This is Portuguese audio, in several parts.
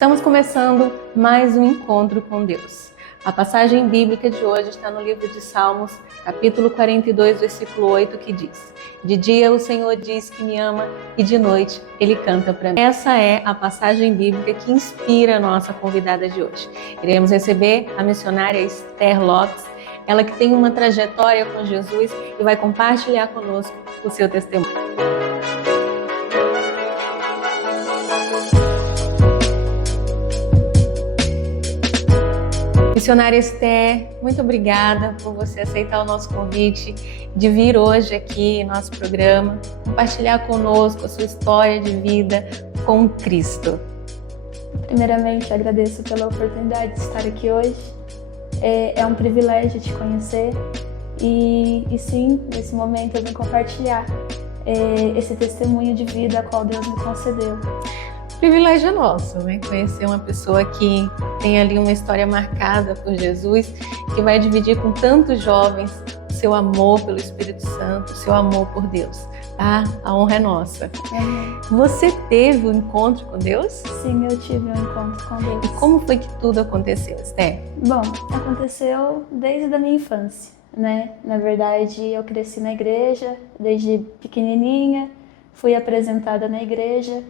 Estamos começando mais um encontro com Deus. A passagem bíblica de hoje está no livro de Salmos, capítulo 42, versículo 8, que diz: De dia o Senhor diz que me ama e de noite Ele canta para mim. Essa é a passagem bíblica que inspira a nossa convidada de hoje. Iremos receber a missionária Esther Lopes, ela que tem uma trajetória com Jesus e vai compartilhar conosco o seu testemunho. Missionária Esther, muito obrigada por você aceitar o nosso convite de vir hoje aqui em nosso programa, compartilhar conosco a sua história de vida com Cristo. Primeiramente, agradeço pela oportunidade de estar aqui hoje. É um privilégio te conhecer e sim, nesse momento eu vim compartilhar esse testemunho de vida a qual Deus me concedeu. O privilégio é nosso, né? Conhecer uma pessoa que tem ali uma história marcada por Jesus, que vai dividir com tantos jovens o seu amor pelo Espírito Santo, o seu amor por Deus, tá? A honra é nossa. Amém. Você teve um encontro com Deus? Sim, eu tive um encontro com Deus. E como foi que tudo aconteceu, Esther? Bom, aconteceu desde a minha infância, né? Na verdade, eu cresci na igreja, desde pequenininha, fui apresentada na igreja.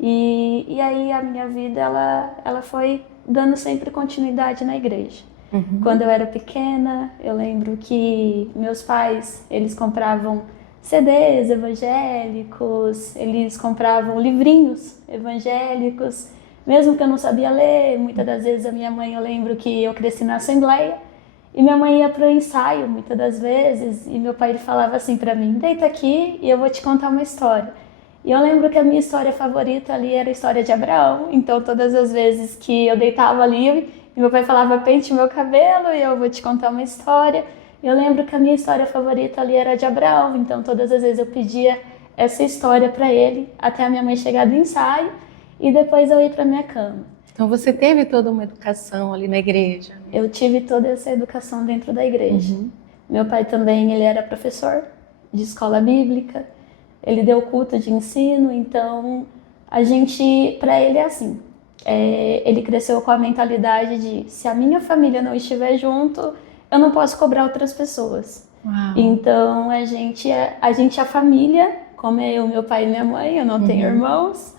E aí a minha vida ela foi dando sempre continuidade na igreja. Uhum. Quando eu era pequena, eu lembro que meus pais, eles compravam CDs evangélicos, eles compravam livrinhos evangélicos, mesmo que eu não sabia ler. Muitas das vezes a minha mãe, eu lembro que eu cresci na Assembleia, e minha mãe ia para o ensaio muitas das vezes, e meu pai ele falava assim para mim: deita aqui e eu vou te contar uma história. E eu lembro que a minha história favorita ali era a história de Abraão. Então, todas as vezes que eu deitava ali, meu pai falava: pente meu cabelo e eu vou te contar uma história. Eu lembro que a minha história favorita ali era de Abraão. Então, todas as vezes eu pedia essa história para ele, até a minha mãe chegar do ensaio e depois eu ir para minha cama. Então você teve toda uma educação ali na igreja? Eu tive toda essa educação dentro da igreja. Uhum. Meu pai também, ele era professor de escola bíblica. Ele deu culto de ensino, então para ele é assim, ele cresceu com a mentalidade de: se a minha família não estiver junto, eu não posso cobrar outras pessoas. Uau. Então a gente a família, como é eu, meu pai e minha mãe, eu não tenho irmãos,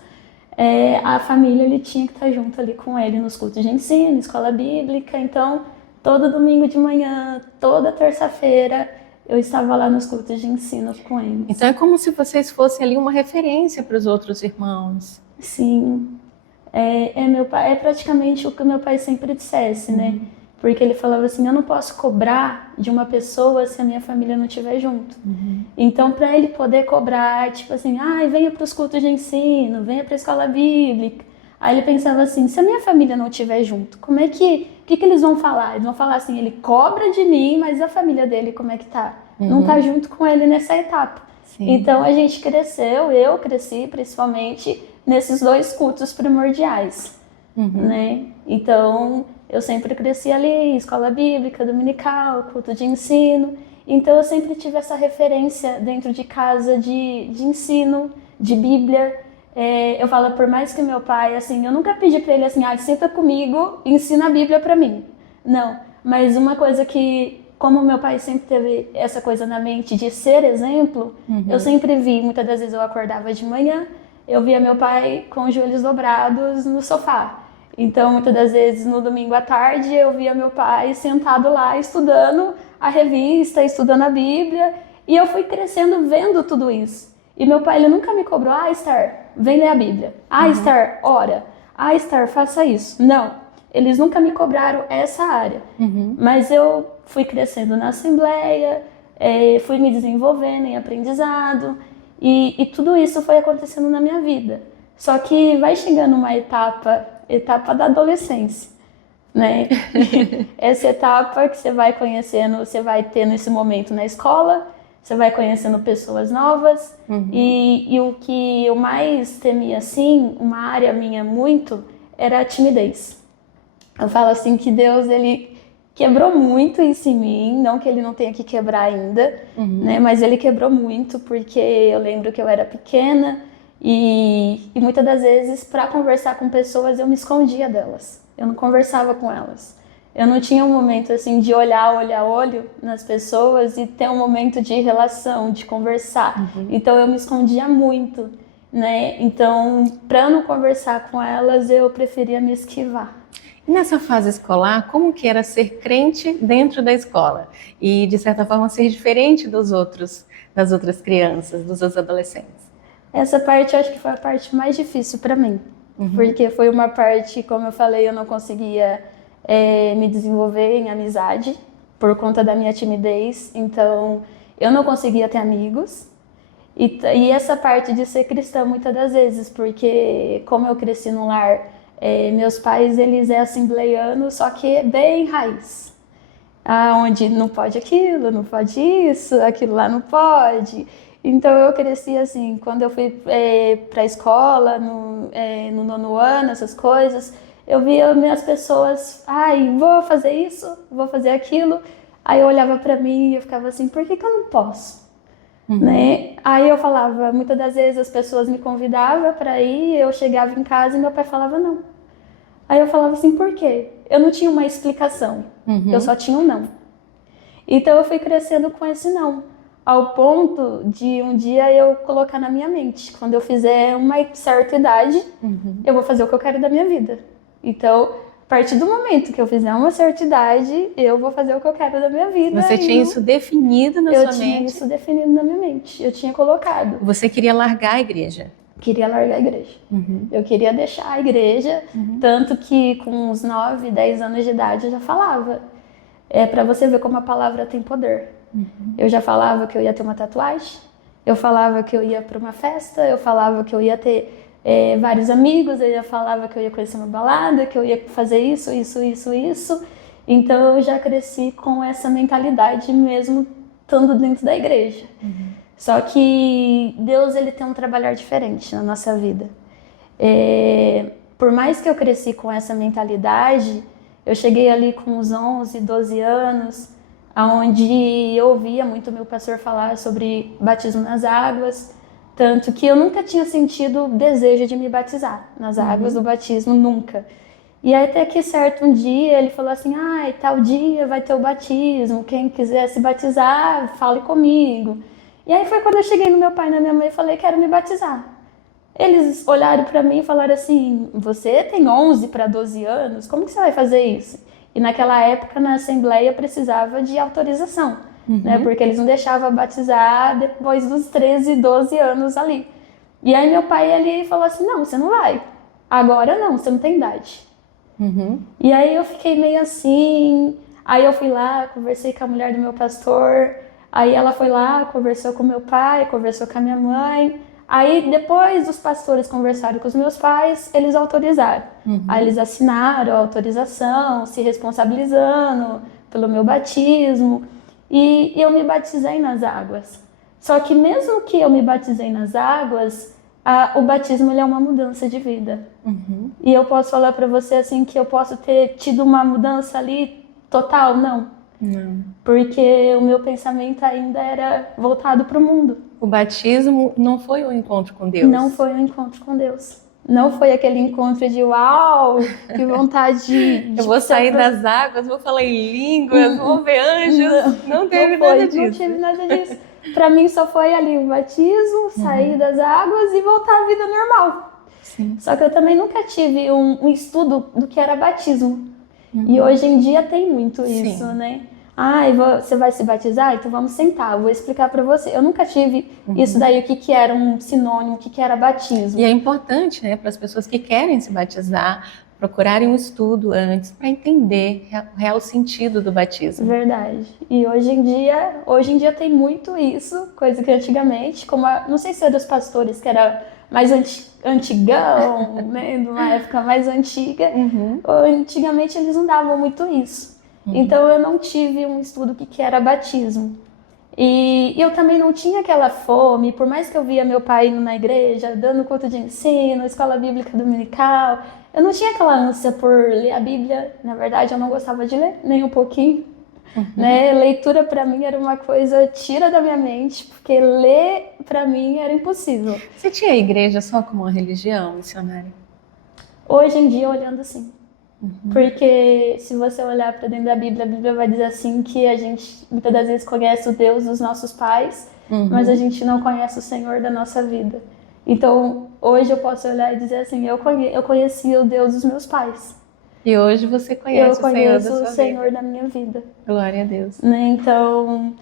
a família ele tinha que estar junto ali com ele nos cultos de ensino, escola bíblica. Então todo domingo de manhã, toda terça-feira, eu estava lá nos cultos de ensino com eles. Então é como se vocês fossem ali uma referência para os outros irmãos. Sim, meu pai, é praticamente o que meu pai sempre dissesse, né? Porque ele falava assim: eu não posso cobrar de uma pessoa se a minha família não estiver junto. Então, para ele poder cobrar, tipo assim: venha para os cultos de ensino, venha para a escola bíblica. Aí ele pensava assim: se a minha família não estiver junto, como é que eles vão falar? Eles vão falar assim: ele cobra de mim, mas a família dele como é que tá? Não tá junto com ele nessa etapa. Sim. Então a gente cresceu, eu cresci principalmente nesses dois cultos primordiais, né? Então eu sempre cresci ali, escola bíblica, dominical, culto de ensino. Então eu sempre tive essa referência dentro de casa de ensino, de Bíblia. Eu falo, por mais que meu pai, assim, eu nunca pedi para ele assim: senta comigo e ensina a Bíblia para mim. Não, mas uma coisa que, como meu pai sempre teve essa coisa na mente de ser exemplo, eu sempre vi. Muitas das vezes eu acordava de manhã, eu via meu pai com os joelhos dobrados no sofá. Então, muitas das vezes no domingo à tarde, eu via meu pai sentado lá estudando a revista, estudando a Bíblia, e eu fui crescendo vendo tudo isso. E meu pai, ele nunca me cobrou: Esther, vem ler a Bíblia. Esther, ora. Esther, faça isso. Não, eles nunca me cobraram essa área. Mas eu fui crescendo na Assembleia, fui me desenvolvendo em aprendizado, e tudo isso foi acontecendo na minha vida. Só que vai chegando uma etapa da adolescência, né? Essa etapa que você vai conhecendo, você vai tendo esse momento na escola, você vai conhecendo pessoas novas, e o que eu mais temia, assim, uma área minha muito, era a timidez. Eu falo assim que Deus, ele quebrou muito isso em mim, não que ele não tenha que quebrar ainda, né? Mas ele quebrou muito, porque eu lembro que eu era pequena E muitas das vezes, para conversar com pessoas, eu me escondia delas. Eu não conversava com elas. Eu não tinha um momento assim de olhar olho a olho nas pessoas e ter um momento de relação, de conversar. Então eu me escondia muito, né? Então, para não conversar com elas, eu preferia me esquivar. E nessa fase escolar, como que era ser crente dentro da escola? E, de certa forma, ser diferente das outras crianças, dos outros adolescentes? Essa parte eu acho que foi a parte mais difícil para mim, porque foi uma parte, como eu falei, eu não conseguia me desenvolver em amizade por conta da minha timidez, então eu não conseguia ter amigos. E essa parte de ser cristã muitas das vezes, porque como eu cresci no lar, meus pais eles é assembleiano, só que bem raiz. Onde não pode aquilo, não pode isso, aquilo lá não pode. Então eu cresci assim, quando eu fui para a escola, no nono ano, essas coisas, eu via as pessoas, vou fazer isso, vou fazer aquilo. Aí eu olhava para mim e eu ficava assim, por que eu não posso? Né? Aí eu falava, muitas das vezes as pessoas me convidavam para ir, eu chegava em casa e meu pai falava não. Aí eu falava assim, por quê? Eu não tinha uma explicação, eu só tinha um não. Então eu fui crescendo com esse não, ao ponto de um dia eu colocar na minha mente, quando eu fizer uma certa idade, eu vou fazer o que eu quero da minha vida. Então, a partir do momento que eu fizer uma certa idade, eu vou fazer o que eu quero da minha vida. Você tinha isso definido na sua mente? Eu tinha isso definido na minha mente, eu tinha colocado. Você queria largar a igreja? Queria largar a igreja. Eu queria deixar a igreja, tanto que com uns 9, 10 anos de idade eu já falava. Para você ver como a palavra tem poder. Eu já falava que eu ia ter uma tatuagem, eu falava que eu ia para uma festa, eu falava que eu ia ter vários amigos, eu já falava que eu ia conhecer uma balada, que eu ia fazer isso. Então eu já cresci com essa mentalidade mesmo estando dentro da igreja. Só que Deus ele tem um trabalhar diferente na nossa vida. Por mais que eu cresci com essa mentalidade, eu cheguei ali com uns 11, 12 anos, onde eu ouvia muito meu pastor falar sobre batismo nas águas, tanto que eu nunca tinha sentido desejo de me batizar nas águas do batismo, nunca. E aí até que certo um dia ele falou assim, tal dia vai ter o batismo, quem quiser se batizar, fale comigo. E aí foi quando eu cheguei no meu pai e na minha mãe e falei, quero me batizar. Eles olharam para mim e falaram assim, você tem 11 para 12 anos, como que você vai fazer isso? E naquela época na assembleia precisava de autorização, né? Porque eles não deixavam batizar depois dos 13, 12 anos ali. E aí meu pai ele falou assim, não, você não vai. Agora não, você não tem idade. E aí eu fiquei meio assim, aí eu fui lá, conversei com a mulher do meu pastor, aí ela foi lá, conversou com meu pai, conversou com a minha mãe. Aí depois os pastores conversaram com os meus pais, eles autorizaram. Aí eles assinaram a autorização, se responsabilizando pelo meu batismo. E eu me batizei nas águas. Só que mesmo que eu me batizei nas águas, o batismo ele é uma mudança de vida. E eu posso falar para você assim que eu posso ter tido uma mudança ali total? Não. Porque o meu pensamento ainda era voltado para o mundo. O batismo não foi um encontro com Deus? Não foi um encontro com Deus. Não foi aquele encontro de uau, que vontade de eu vou sair das águas, vou falar em línguas, vou ver anjos. Não teve nada disso. Não tive nada disso. Para mim só foi ali o batismo, sair das águas e voltar à vida normal. Sim. Só que eu também nunca tive um estudo do que era batismo. E hoje em dia tem muito isso, né? Você vai se batizar? Então vamos sentar, eu vou explicar para você. Eu nunca tive isso daí, o que era um sinônimo, o que era batismo. E é importante, né, para as pessoas que querem se batizar, procurarem um estudo antes para entender o real sentido do batismo. Verdade. E hoje em dia tem muito isso, coisa que antigamente, não sei se era dos pastores que era mais antigão, né, de uma época mais antiga, antigamente eles não davam muito isso. Então eu não tive um estudo do que era batismo. E eu também não tinha aquela fome, por mais que eu via meu pai indo na igreja, dando culto de ensino, escola bíblica dominical, eu não tinha aquela ânsia por ler a Bíblia. Na verdade, eu não gostava de ler, nem um pouquinho. né? Leitura para mim era uma coisa tira da minha mente, porque ler para mim era impossível. Você tinha a igreja só como uma religião, missionária? Hoje em dia, olhando assim. Porque se você olhar para dentro da Bíblia, a Bíblia vai dizer assim que a gente muitas das vezes conhece o Deus dos nossos pais, mas a gente não conhece o Senhor da nossa vida. Então, hoje eu posso olhar e dizer assim, eu conheci o Deus dos meus pais. E hoje você conhece Eu conheço o o Senhor da minha vida. Glória a Deus. Né? Então,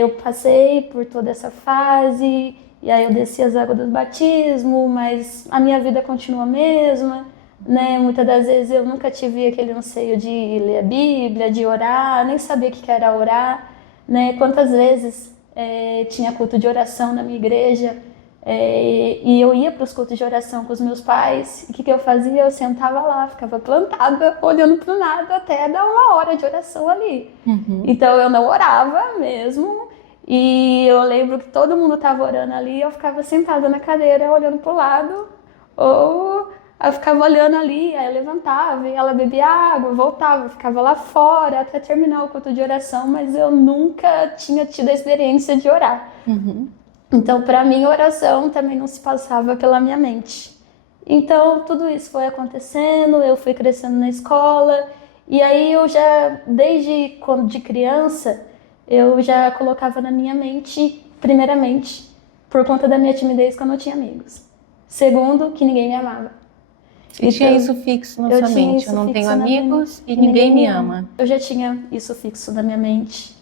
eu passei por toda essa fase, e aí eu desci as águas do batismo, mas a minha vida continua a mesma. Né? Muitas das vezes eu nunca tive aquele anseio de ler a Bíblia, de orar, nem sabia o que era orar. Né? Quantas vezes tinha culto de oração na minha igreja, e eu ia para os cultos de oração com os meus pais, e o que eu fazia? Eu sentava lá, ficava plantada, olhando para o nada, até dar uma hora de oração ali. Então eu não orava mesmo, e eu lembro que todo mundo estava orando ali, e eu ficava sentada na cadeira, olhando para o lado, ou eu ficava olhando ali, aí eu levantava, e ela bebia água, voltava, ficava lá fora até terminar o culto de oração, mas eu nunca tinha tido a experiência de orar. Então, para mim, oração também não se passava pela minha mente. Então, tudo isso foi acontecendo, eu fui crescendo na escola, e aí eu já, desde quando de criança, eu já colocava na minha mente, primeiramente, por conta da minha timidez, que eu não tinha amigos. Segundo, que ninguém me amava. Você tinha isso fixo na sua mente? Eu não tenho amigos e ninguém me ama. Eu já tinha isso fixo na minha mente.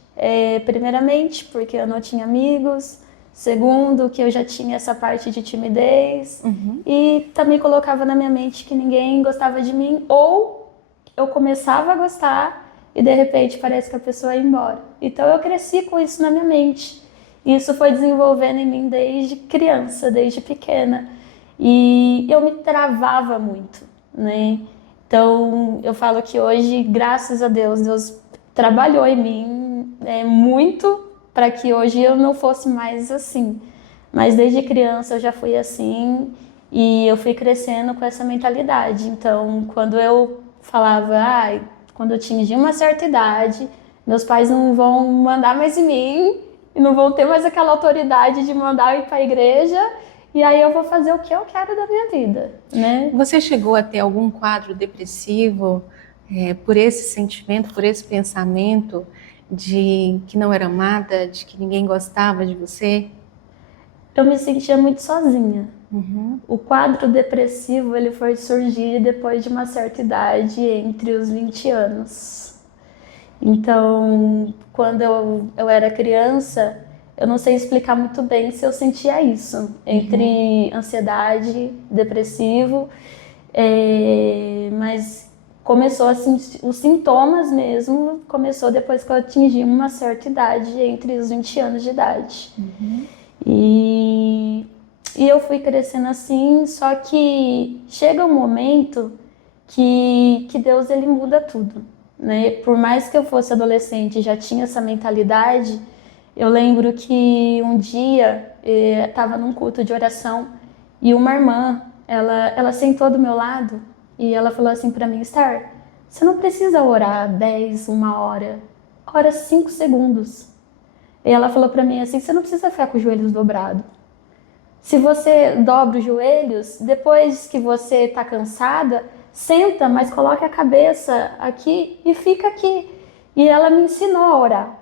Primeiramente, porque eu não tinha amigos. Segundo, que eu já tinha essa parte de timidez. E também colocava na minha mente que ninguém gostava de mim. Ou eu começava a gostar e de repente parece que a pessoa ia embora. Então eu cresci com isso na minha mente. E isso foi desenvolvendo em mim desde criança, desde pequena. E eu me travava muito, né? Então eu falo que hoje, graças a Deus, Deus trabalhou em mim muito para que hoje eu não fosse mais assim. Mas desde criança eu já fui assim e eu fui crescendo com essa mentalidade. Então, quando eu falava, quando eu atingir uma certa idade, meus pais não vão mandar mais em mim e não vão ter mais aquela autoridade de mandar eu ir para a igreja, e aí eu vou fazer o que eu quero da minha vida, né? Você chegou a ter algum quadro depressivo por esse sentimento, por esse pensamento de que não era amada, de que ninguém gostava de você? Eu me sentia muito sozinha. O quadro depressivo ele foi surgir depois de uma certa idade, entre os 20 anos. Então, quando eu era criança, eu não sei explicar muito bem se eu sentia isso, entre ansiedade, depressivo, mas começou assim, os sintomas mesmo, começou depois que eu atingi uma certa idade, entre os 20 anos de idade. E eu fui crescendo assim, só que chega um momento que Deus ele muda tudo, né? Por mais que eu fosse adolescente e já tinha essa mentalidade, eu lembro que um dia estava num culto de oração e uma irmã, ela sentou do meu lado e ela falou assim para mim: Star, você não precisa orar 10, uma hora, ora 5 segundos. E ela falou para mim assim: você não precisa ficar com os joelhos dobrados. Se você dobra os joelhos, depois que você está cansada, senta, mas coloque a cabeça aqui e fica aqui. E ela me ensinou a orar,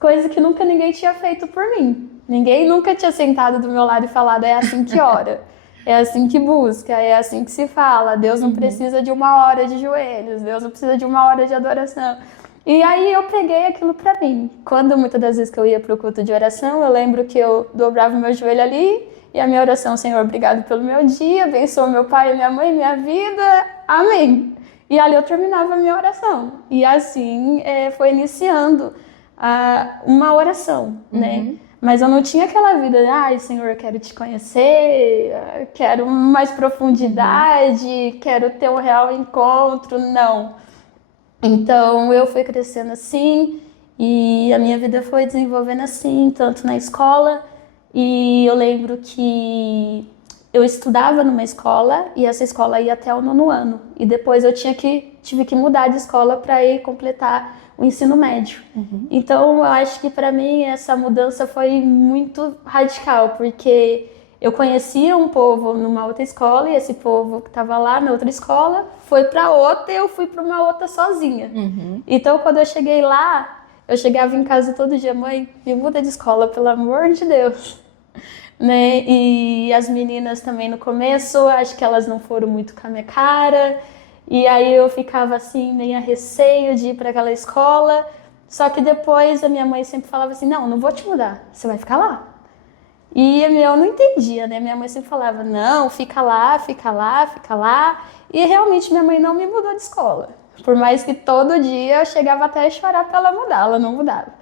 coisa que nunca ninguém tinha feito por mim. Ninguém nunca tinha sentado do meu lado e falado: é assim que ora, é assim que busca, é assim que se fala. Deus não precisa de uma hora de joelhos, Deus não precisa de uma hora de adoração. E aí eu peguei aquilo pra mim. Quando muitas das vezes que eu ia pro culto de oração, eu lembro que eu dobrava o meu joelho ali e a minha oração: Senhor, obrigado pelo meu dia, abençoa meu pai, minha mãe, minha vida, amém. E ali eu terminava a minha oração. E assim foi iniciando uma oração, né? Mas eu não tinha aquela vida de, Senhor, eu quero te conhecer, quero mais profundidade, quero ter um real encontro, não. Então eu fui crescendo assim e a minha vida foi desenvolvendo assim, tanto na escola, e eu lembro que eu estudava numa escola e essa escola ia até o 9º ano. E depois eu tive que mudar de escola para ir completar o ensino médio. Então, eu acho que para mim essa mudança foi muito radical, porque eu conhecia um povo numa outra escola e esse povo que estava lá na outra escola foi para outra e eu fui para uma outra sozinha. Então, quando eu cheguei lá, eu chegava em casa todo dia, mãe, me muda de escola, pelo amor de Deus. Né? E as meninas também no começo, acho que elas não foram muito com a minha cara. E aí eu ficava assim, meio a receio de ir para aquela escola. Só que depois a minha mãe sempre falava assim, não vou te mudar, você vai ficar lá. E eu não entendia, né? Minha mãe sempre falava, não, fica lá, fica lá, fica lá. E realmente minha mãe não me mudou de escola. Por mais que todo dia eu chegava até a chorar para ela mudar, ela não mudava.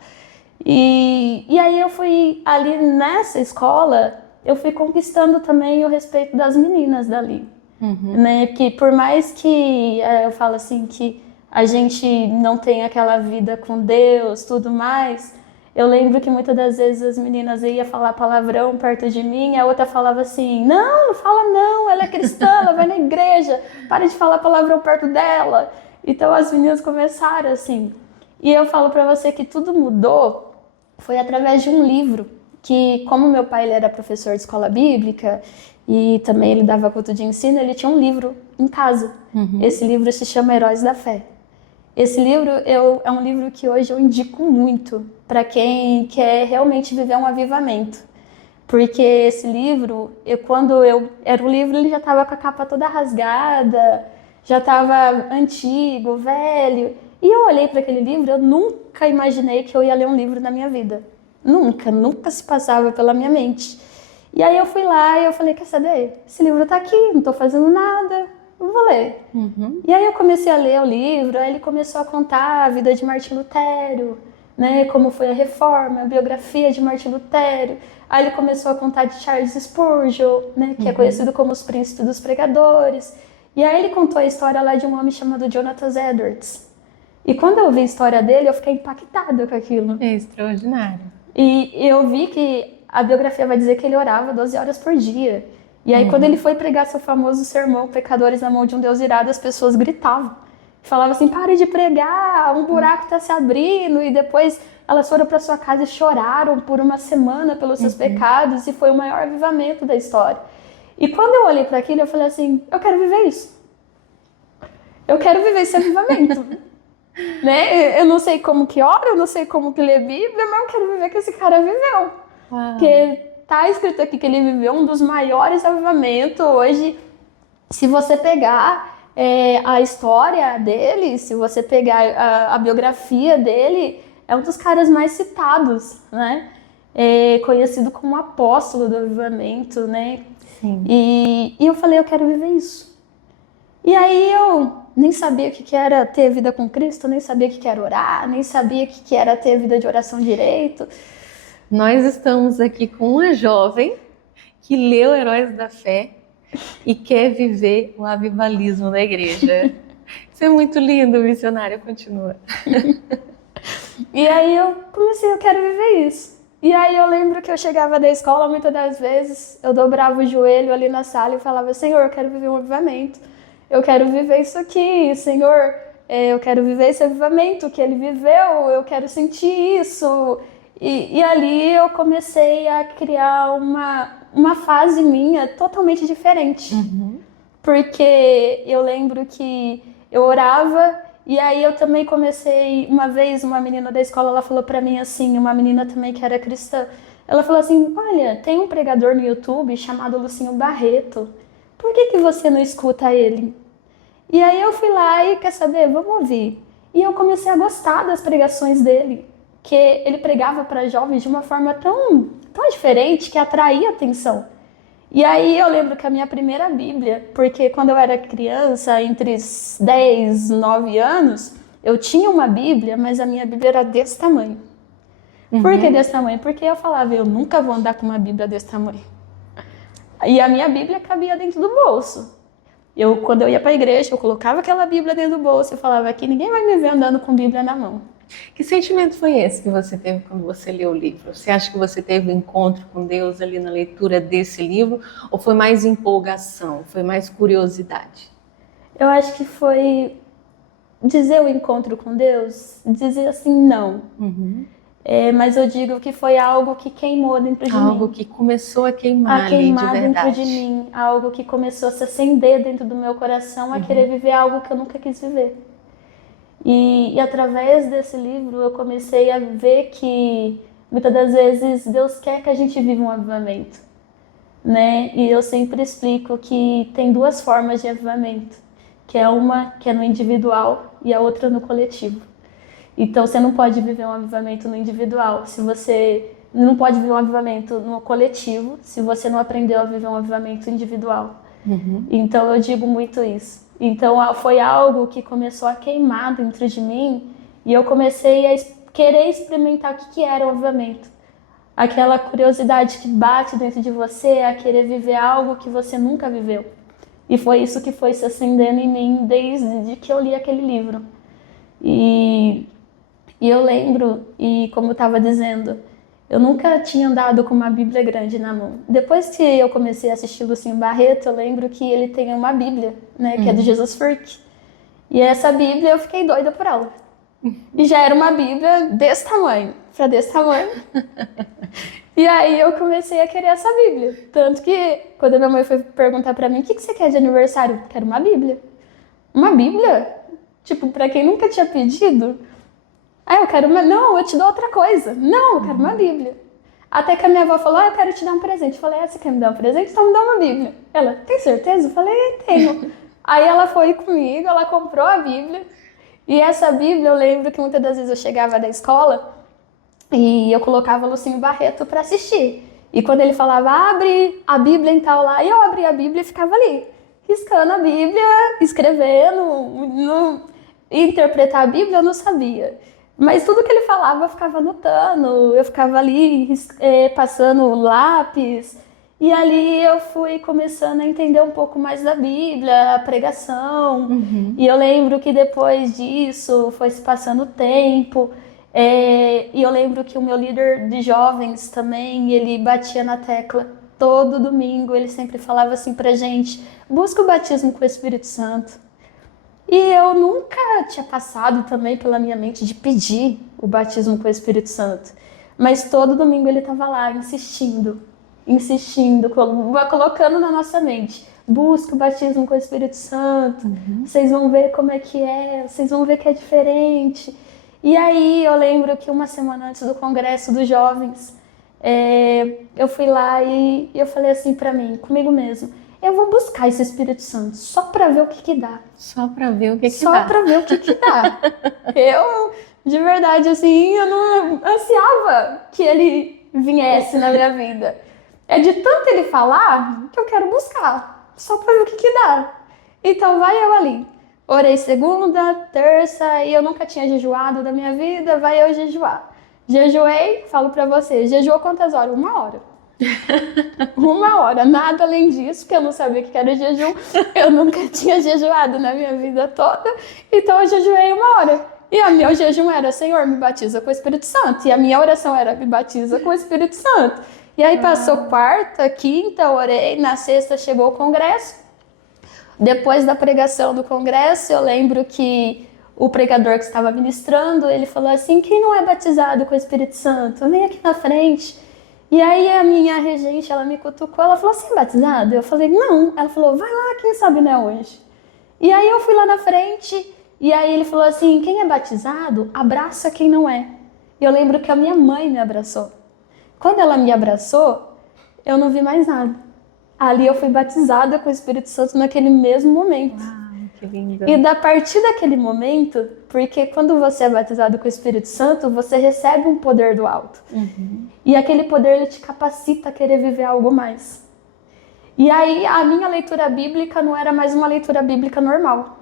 E aí eu fui ali nessa escola, eu fui conquistando também o respeito das meninas dali. Né? Porque por mais que eu falo assim que a gente não tem aquela vida com Deus, tudo mais, eu lembro que muitas das vezes as meninas iam falar palavrão perto de mim, e a outra falava assim, não fala não, ela é cristã, ela vai na igreja, para de falar palavrão perto dela. Então as meninas começaram assim. E eu falo para você que tudo mudou foi através de um livro que, como meu pai ele era professor de escola bíblica e também ele dava culto de ensino, ele tinha um livro em casa. Esse livro se chama Heróis da Fé. Esse livro é um livro que hoje eu indico muito para quem quer realmente viver um avivamento. Porque esse livro, quando eu era o livro, ele já estava com a capa toda rasgada, já estava antigo, velho. E eu olhei para aquele livro, eu nunca imaginei que eu ia ler um livro na minha vida. Nunca se passava pela minha mente. E aí eu fui lá e eu falei, quer saber? Esse livro tá aqui, não tô fazendo nada, eu vou ler. E aí eu comecei a ler o livro, aí ele começou a contar a vida de Martim Lutero, né? Como foi a reforma, a biografia de Martim Lutero. Aí ele começou a contar de Charles Spurgeon, né? Que é conhecido como os príncipes dos pregadores. E aí ele contou a história lá de um homem chamado Jonathan Edwards. E quando eu vi a história dele, eu fiquei impactada com aquilo. É extraordinário. E eu vi que a biografia vai dizer que ele orava 12 horas por dia. E aí quando ele foi pregar seu famoso sermão, Pecadores na Mão de um Deus Irado, as pessoas gritavam. Falavam assim, pare de pregar, um buraco está se abrindo. E depois elas foram para sua casa e choraram por uma semana pelos seus pecados. E foi o maior avivamento da história. E quando eu olhei para aquilo, eu falei assim, eu quero viver isso. Eu quero viver esse avivamento. Né? Eu não sei como que ora, eu não sei como que lê Bíblia, mas eu quero viver que esse cara viveu. Porque tá escrito aqui que ele viveu um dos maiores avivamentos. Hoje, se você pegar a história dele, se você pegar a biografia dele, é um dos caras mais citados, né? Conhecido como apóstolo do avivamento, né? Sim. E eu falei, eu quero viver isso. E aí eu nem sabia o que era ter vida com Cristo, nem sabia o que era orar, nem sabia o que era ter vida de oração direito. Nós estamos aqui com uma jovem que leu Heróis da Fé e quer viver o avivalismo da igreja. Isso é muito lindo, missionária, continua. E aí eu comecei, eu quero viver isso. E aí eu lembro que eu chegava da escola, muitas das vezes, eu dobrava o joelho ali na sala e falava, Senhor, eu quero viver um avivamento. Eu quero viver isso aqui, Senhor, eu quero viver esse avivamento que ele viveu, eu quero sentir isso. E ali eu comecei a criar uma fase minha totalmente diferente. Porque eu lembro que eu orava e aí eu também comecei, uma vez uma menina da escola, ela falou pra mim assim, uma menina também que era cristã, ela falou assim, olha, tem um pregador no YouTube chamado Lucinho Barreto, por que você não escuta ele? E aí eu fui lá e, quer saber, vamos ouvir. E eu comecei a gostar das pregações dele, que ele pregava para jovens de uma forma tão diferente que atraía atenção. E aí eu lembro que a minha primeira Bíblia, porque quando eu era criança, entre 10 e 9 anos, eu tinha uma Bíblia, mas a minha Bíblia era desse tamanho. Por que desse tamanho? Porque eu falava, eu nunca vou andar com uma Bíblia desse tamanho. E a minha Bíblia cabia dentro do bolso. Quando eu ia para a igreja, eu colocava aquela Bíblia dentro do bolso e falava que ninguém vai me ver andando com Bíblia na mão. Que sentimento foi esse que você teve quando você leu o livro? Você acha que você teve um encontro com Deus ali na leitura desse livro? Ou foi mais empolgação? Foi mais curiosidade? Eu acho que foi dizer o encontro com Deus, dizer assim, não. Mas eu digo que foi algo que queimou dentro de mim. Algo que começou a queimar A ali, queimar de dentro verdade. de mim. Algo que começou a se acender dentro do meu coração, a querer viver algo que eu nunca quis viver. E através desse livro eu comecei a ver que muitas das vezes Deus quer que a gente viva um avivamento, né? E eu sempre explico que tem duas formas de avivamento, que é uma que é no individual e a outra no coletivo. Então você não pode viver um avivamento no individual se você não pode viver um avivamento no coletivo se você não aprendeu a viver um avivamento individual. Então eu digo muito isso. Então foi algo que começou a queimar dentro de mim e eu comecei a querer experimentar o que era o avivamento. Aquela curiosidade que bate dentro de você a querer viver algo que você nunca viveu. E foi isso que foi se acendendo em mim desde que eu li aquele livro. E eu lembro, e como eu estava dizendo, eu nunca tinha andado com uma Bíblia grande na mão. Depois que eu comecei a assistir Lucinho Barreto, eu lembro que ele tem uma Bíblia, né, que é do Jesus Freak. E essa Bíblia eu fiquei doida por ela. E já era uma Bíblia desse tamanho, para desse tamanho. E aí eu comecei a querer essa Bíblia. Tanto que quando a minha mãe foi perguntar para mim, o que você quer de aniversário? Eu quero uma Bíblia. Uma Bíblia? Tipo, para quem nunca tinha pedido... eu quero uma... Não, eu te dou outra coisa. Não, eu quero uma Bíblia. Até que a minha avó falou, eu quero te dar um presente. Eu falei, você quer me dar um presente? Então me dá uma Bíblia. Ela, tem certeza? Eu falei, tenho. Aí ela foi comigo, ela comprou a Bíblia. E essa Bíblia, eu lembro que muitas das vezes eu chegava da escola e eu colocava Lucinho Barreto para assistir. E quando ele falava, abre a Bíblia em tal lá, eu abria a Bíblia e ficava ali, riscando a Bíblia, escrevendo, interpretar a Bíblia eu não sabia. Mas tudo que ele falava eu ficava anotando, eu ficava ali passando lápis. E ali eu fui começando a entender um pouco mais da Bíblia, a pregação. E eu lembro que depois disso foi se passando o tempo. E eu lembro que o meu líder de jovens também, ele batia na tecla todo domingo. Ele sempre falava assim pra gente, busca o batismo com o Espírito Santo. E eu nunca tinha passado também pela minha mente de pedir o batismo com o Espírito Santo. Mas todo domingo ele estava lá insistindo, colocando na nossa mente. Busca o batismo com o Espírito Santo, vocês vão ver como é que é, vocês vão ver que é diferente. E aí eu lembro que uma semana antes do congresso dos jovens, eu fui lá e eu falei assim pra mim, comigo mesmo, eu vou buscar esse Espírito Santo só pra ver o que dá. Só pra ver o que dá. Só pra ver o que dá. Eu, de verdade, assim, eu não ansiava que ele viesse na minha vida. É de tanto ele falar que eu quero buscar, só pra ver o que dá. Então vai eu ali. Orei segunda, terça, e eu nunca tinha jejuado da minha vida, vai eu jejuar. Jejuei, falo pra você, jejuou quantas horas? 1 hora. 1 hora, nada além disso, que eu não sabia o que era jejum. Eu nunca tinha jejuado na minha vida toda, então eu jejuei 1 hora. E o meu jejum era, Senhor, me batiza com o Espírito Santo. E a minha oração era, me batiza com o Espírito Santo. E aí passou quarta, quinta, orei, na sexta chegou o congresso. Depois da pregação do congresso, eu lembro que o pregador que estava ministrando, ele falou assim, quem não é batizado com o Espírito Santo, vem aqui na frente. E aí a minha regente, ela me cutucou, ela falou, você é batizado? Eu falei, não. Ela falou, vai lá, quem sabe não é hoje. E aí eu fui lá na frente, e aí ele falou assim, quem é batizado, abraça quem não é. E eu lembro que a minha mãe me abraçou. Quando ela me abraçou, eu não vi mais nada. Ali eu fui batizada com o Espírito Santo naquele mesmo momento. Uau, que lindo. E a partir daquele momento, porque quando você é batizado com o Espírito Santo, você recebe um poder do alto. E aquele poder ele te capacita a querer viver algo mais. E aí a minha leitura bíblica não era mais uma leitura bíblica normal.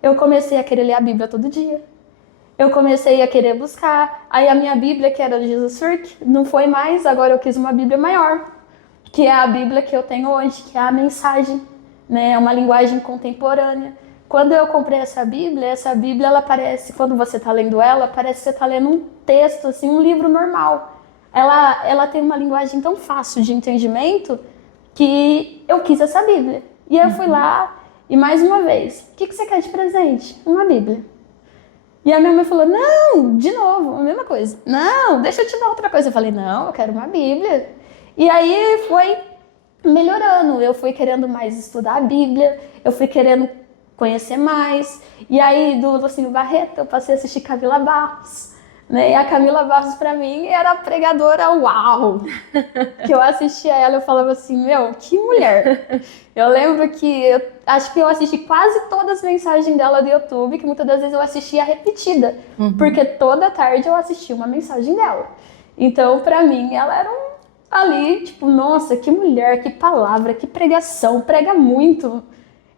Eu comecei a querer ler a Bíblia todo dia. Eu comecei a querer buscar. Aí a minha Bíblia, que era do Jesus Freak, não foi mais, agora eu quis uma Bíblia maior. Que é a Bíblia que eu tenho hoje, que é a mensagem, né? É uma linguagem contemporânea, quando eu comprei essa Bíblia ela parece, quando você está lendo ela, parece que você está lendo um texto, assim, um livro normal. Ela tem uma linguagem tão fácil de entendimento que eu quis essa Bíblia. E aí eu fui lá e, mais uma vez, o que você quer de presente? Uma Bíblia. E a minha mãe falou, não, de novo, a mesma coisa. Não, deixa eu te dar outra coisa. Eu falei, não, eu quero uma Bíblia. E aí foi melhorando. Eu fui querendo mais estudar a Bíblia, eu fui querendo conhecer mais. E aí, do Lucinho Barreto, eu passei a assistir Camila Barros. Né? E a Camila Barros, pra mim, era a pregadora uau! Que eu assistia ela, eu falava assim, meu, que mulher! Eu lembro que, acho que eu assisti quase todas as mensagens dela do YouTube, que muitas das vezes eu assistia repetida, porque toda tarde eu assistia uma mensagem dela. Então, pra mim, ela era ali, tipo, nossa, que mulher, que palavra, que pregação, prega muito.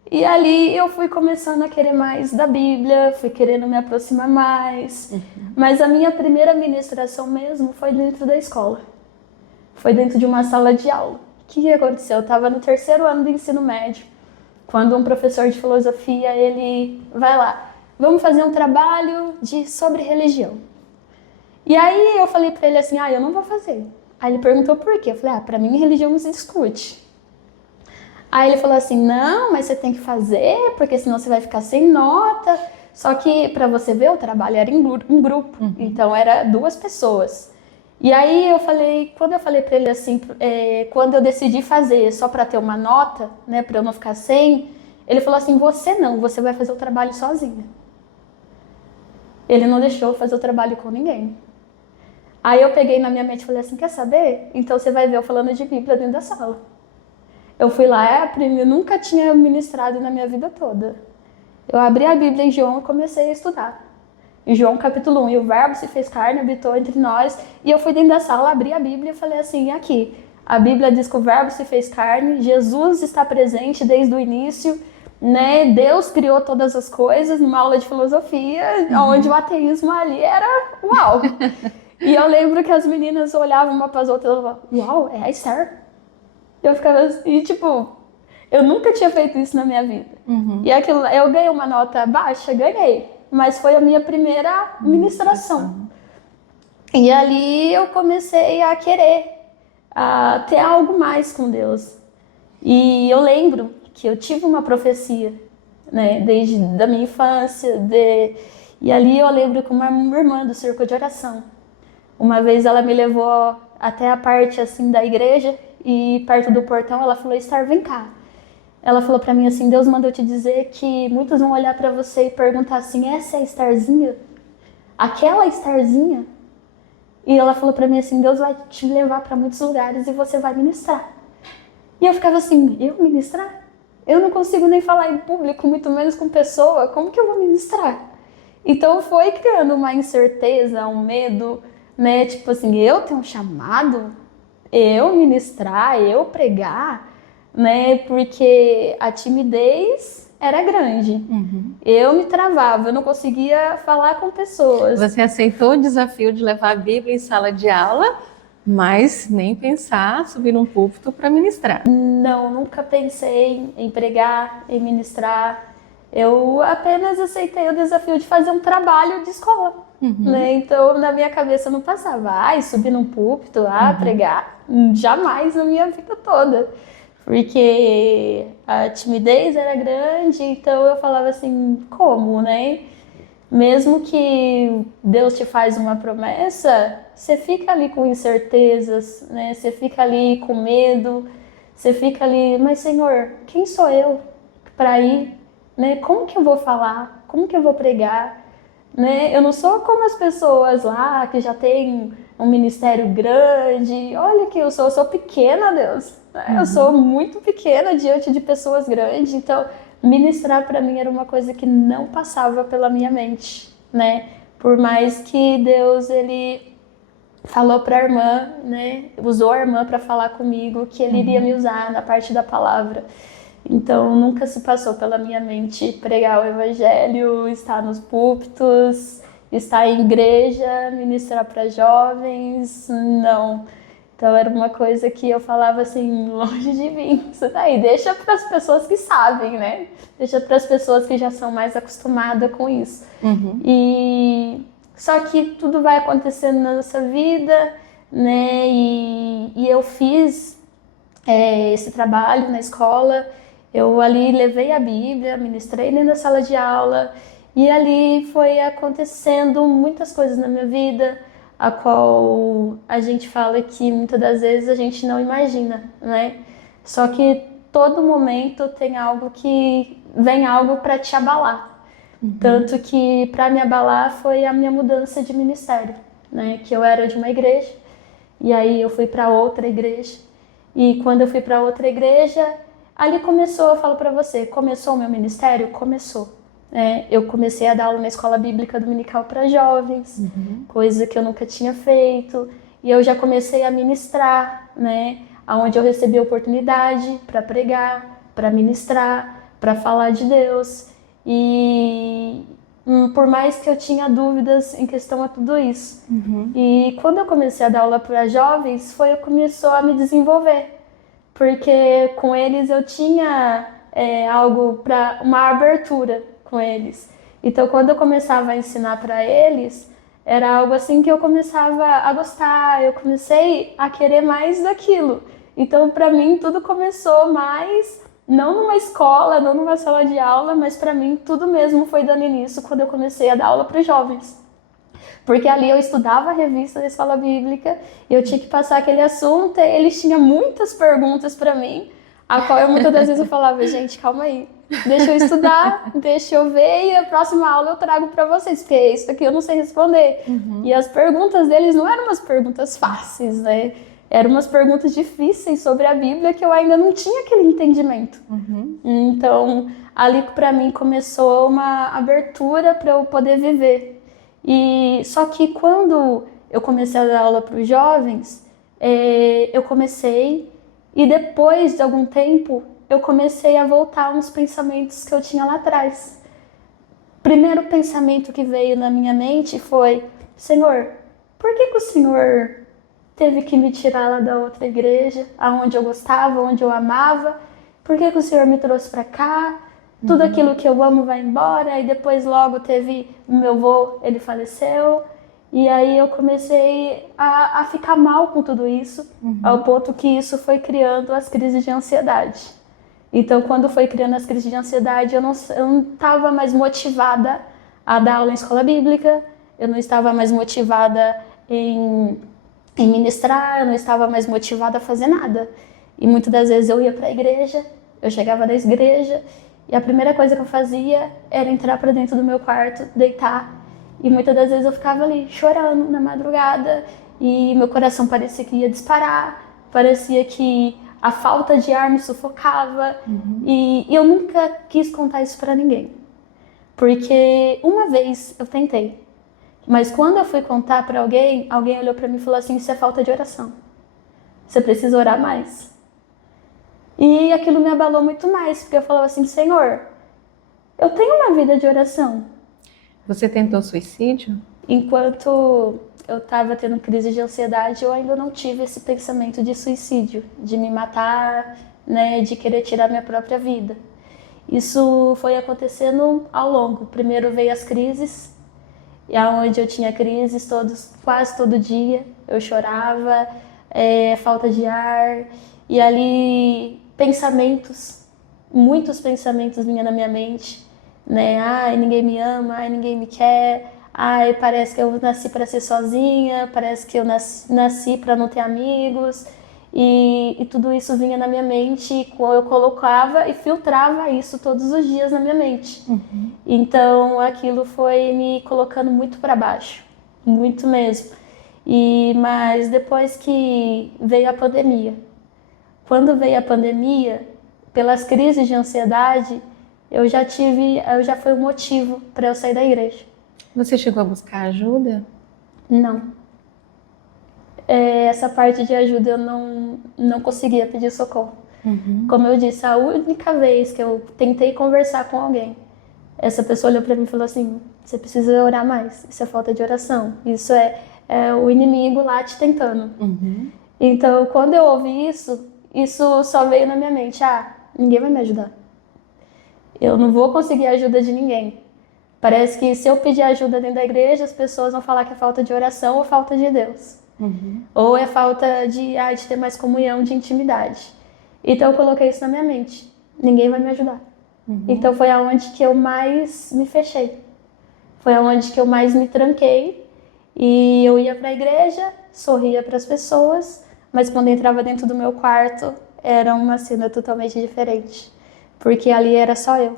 E ali eu fui começando a querer mais da Bíblia, fui querendo me aproximar mais. Mas a minha primeira ministração mesmo foi dentro da escola. Foi dentro de uma sala de aula. O que aconteceu? Eu estava no 3º ano do ensino médio, quando um professor de filosofia, ele vai lá, vamos fazer um trabalho sobre religião. E aí eu falei para ele assim, eu não vou fazer. Aí ele perguntou por quê? Eu falei, para mim religião não se discute. Aí ele falou assim, não, mas você tem que fazer, porque senão você vai ficar sem nota. Só que, para você ver, o trabalho era em grupo, então era 2 pessoas. E aí eu falei, quando eu falei para ele assim, quando eu decidi fazer só para ter uma nota, né, para eu não ficar sem, ele falou assim, você vai fazer o trabalho sozinha. Ele não deixou eu fazer o trabalho com ninguém. Aí eu peguei na minha mente e falei assim, quer saber? Então você vai ver eu falando de Bíblia dentro da sala. Eu fui lá, eu nunca tinha ministrado na minha vida toda. Eu abri a Bíblia em João e comecei a estudar. Em João capítulo 1, e o verbo se fez carne, habitou entre nós. E eu fui dentro da sala, abri a Bíblia e falei assim, aqui, a Bíblia diz que o verbo se fez carne, Jesus está presente desde o início, né? Deus criou todas as coisas, numa aula de filosofia, onde o ateísmo ali era uau. E eu lembro que as meninas olhavam uma para as outras e falavam, uau, é a Esther. Eu ficava assim, tipo, eu nunca tinha feito isso na minha vida. E aquilo, eu ganhei uma nota baixa, ganhei, mas foi a minha primeira ministração. E ali eu comecei a querer ter algo mais com Deus. E eu lembro que eu tive uma profecia, né, desde da minha infância, e ali eu lembro com uma irmã do Círculo de Oração. Uma vez ela me levou até a parte assim da igreja, e perto do portão ela falou, Esther, vem cá. Ela falou pra mim assim, Deus mandou te dizer que muitos vão olhar pra você e perguntar assim, essa é a Estherzinha? Aquela Estherzinha? E ela falou pra mim assim, Deus vai te levar pra muitos lugares e você vai ministrar. E eu ficava assim, eu ministrar? Eu não consigo nem falar em público, muito menos com pessoa, como que eu vou ministrar? Então foi criando uma incerteza, um medo, né, tipo assim, eu tenho um chamado? Eu ministrar, eu pregar, né? Porque a timidez era grande. Eu me travava, eu não conseguia falar com pessoas. Você aceitou o desafio de levar a Bíblia em sala de aula, mas nem pensar subir num púlpito para ministrar. Não, nunca pensei em pregar, em ministrar. Eu apenas aceitei o desafio de fazer um trabalho de escola. Né? Então, na minha cabeça não passava, subir num púlpito, pregar, jamais na minha vida toda, porque a timidez era grande, então eu falava assim, como, né? Mesmo que Deus te faz uma promessa, você fica ali com incertezas, né? Você fica ali com medo, você fica ali, mas Senhor, quem sou eu para ir? Né? Como que eu vou falar? Como que eu vou pregar? Né? Eu não sou como as pessoas lá que já têm um ministério grande. Olha que eu sou pequena, Deus. Eu sou muito pequena diante de pessoas grandes. Então, ministrar para mim era uma coisa que não passava pela minha mente, né? Por mais que Deus ele falou para a irmã, né? Usou a irmã para falar comigo que ele iria me usar na parte da palavra. Então, nunca se passou pela minha mente pregar o evangelho, estar nos púlpitos, estar em igreja, ministrar para jovens, não. Então era uma coisa que eu falava assim, longe de mim, isso daí, deixa para as pessoas que sabem, né? Deixa para as pessoas que já são mais acostumadas com isso. E só que tudo vai acontecendo na nossa vida, né? E eu fiz esse trabalho na escola, eu ali levei a Bíblia, ministrei dentro da sala de aula, e ali foi acontecendo muitas coisas na minha vida, a qual a gente fala que muitas das vezes a gente não imagina, né? Só que todo momento vem algo para te abalar. Tanto que para me abalar foi a minha mudança de ministério, né? Que eu era de uma igreja e aí eu fui para outra igreja. E quando eu fui para outra igreja, ali começou, eu falo para você, começou o meu ministério? Começou. Eu comecei a dar aula na escola bíblica dominical para jovens, coisa que eu nunca tinha feito, e eu já comecei a ministrar, né, onde eu recebi a oportunidade para pregar, para ministrar, para falar de Deus, e por mais que eu tinha dúvidas em questão a tudo isso. E quando eu comecei a dar aula para jovens, começou a me desenvolver, porque com eles eu tinha algo para uma abertura com eles. Então, quando eu começava a ensinar para eles, era algo assim que eu começava a gostar, eu comecei a querer mais daquilo. Então, para mim, tudo começou mais, não numa escola, não numa sala de aula, mas para mim, tudo mesmo foi dando início quando eu comecei a dar aula para os jovens. Porque ali eu estudava a revista da escola bíblica, e eu tinha que passar aquele assunto, e eles tinham muitas perguntas para mim, a qual eu muitas das vezes eu falava, gente, calma aí. Deixa eu estudar, deixa eu ver, e a próxima aula eu trago para vocês, porque isso aqui eu não sei responder. E as perguntas deles não eram umas perguntas fáceis, né? Eram umas perguntas difíceis sobre a Bíblia que eu ainda não tinha aquele entendimento. Então, ali para mim começou uma abertura para eu poder viver. E só que quando eu comecei a dar aula para os jovens, eu comecei, e depois de algum tempo, eu comecei a voltar uns pensamentos que eu tinha lá atrás. Primeiro pensamento que veio na minha mente foi, Senhor, por que o Senhor teve que me tirar lá da outra igreja, aonde eu gostava, onde eu amava? Por que o Senhor me trouxe para cá? Tudo aquilo que eu amo vai embora, e depois logo teve o meu avô, ele faleceu. E aí eu comecei a ficar mal com tudo isso, ao ponto que isso foi criando as crises de ansiedade. Então, quando foi criando as crises de ansiedade, eu não estava mais motivada a dar aula em escola bíblica, eu não estava mais motivada em ministrar, eu não estava mais motivada a fazer nada. E muitas das vezes eu ia para a igreja, eu chegava da igreja, e a primeira coisa que eu fazia era entrar para dentro do meu quarto, deitar, e muitas das vezes eu ficava ali chorando na madrugada, e meu coração parecia que ia disparar, parecia que a falta de ar me sufocava, e eu nunca quis contar isso para ninguém, porque uma vez eu tentei, mas quando eu fui contar para alguém olhou para mim e falou assim, isso é falta de oração, você precisa orar mais. E aquilo me abalou muito mais, porque eu falava assim, Senhor, eu tenho uma vida de oração. Você tentou suicídio? Enquanto eu estava tendo crise de ansiedade, eu ainda não tive esse pensamento de suicídio, de me matar, né, de querer tirar minha própria vida. Isso foi acontecendo ao longo. Primeiro veio as crises, e aonde eu tinha crises quase todo dia, eu chorava, falta de ar, e ali muitos pensamentos vinham na minha mente, né? Ai, ninguém me ama, ai, ninguém me quer, ai, parece que eu nasci para ser sozinha, parece que eu nasci para não ter amigos, e tudo isso vinha na minha mente, e eu colocava e filtrava isso todos os dias na minha mente. Então aquilo foi me colocando muito para baixo, muito mesmo. Mas depois que veio a pandemia, quando veio a pandemia, pelas crises de ansiedade, eu já foi um motivo para eu sair da igreja. Você chegou a buscar ajuda? Não. Essa parte de ajuda eu não conseguia pedir socorro. Como eu disse, a única vez que eu tentei conversar com alguém, essa pessoa olhou para mim e falou assim, você precisa orar mais, isso é falta de oração, isso é o inimigo lá te tentando. Então, quando eu ouvi isso, isso só veio na minha mente: ninguém vai me ajudar. Eu não vou conseguir a ajuda de ninguém. Parece que se eu pedir ajuda dentro da igreja, as pessoas vão falar que é falta de oração ou falta de Deus. Ou é falta de ter mais comunhão, de intimidade. Então eu coloquei isso na minha mente: ninguém vai me ajudar. Então foi aonde que eu mais me fechei. Foi aonde que eu mais me tranquei. E eu ia para a igreja, sorria para as pessoas, mas quando entrava dentro do meu quarto, era uma cena totalmente diferente. Porque ali era só eu.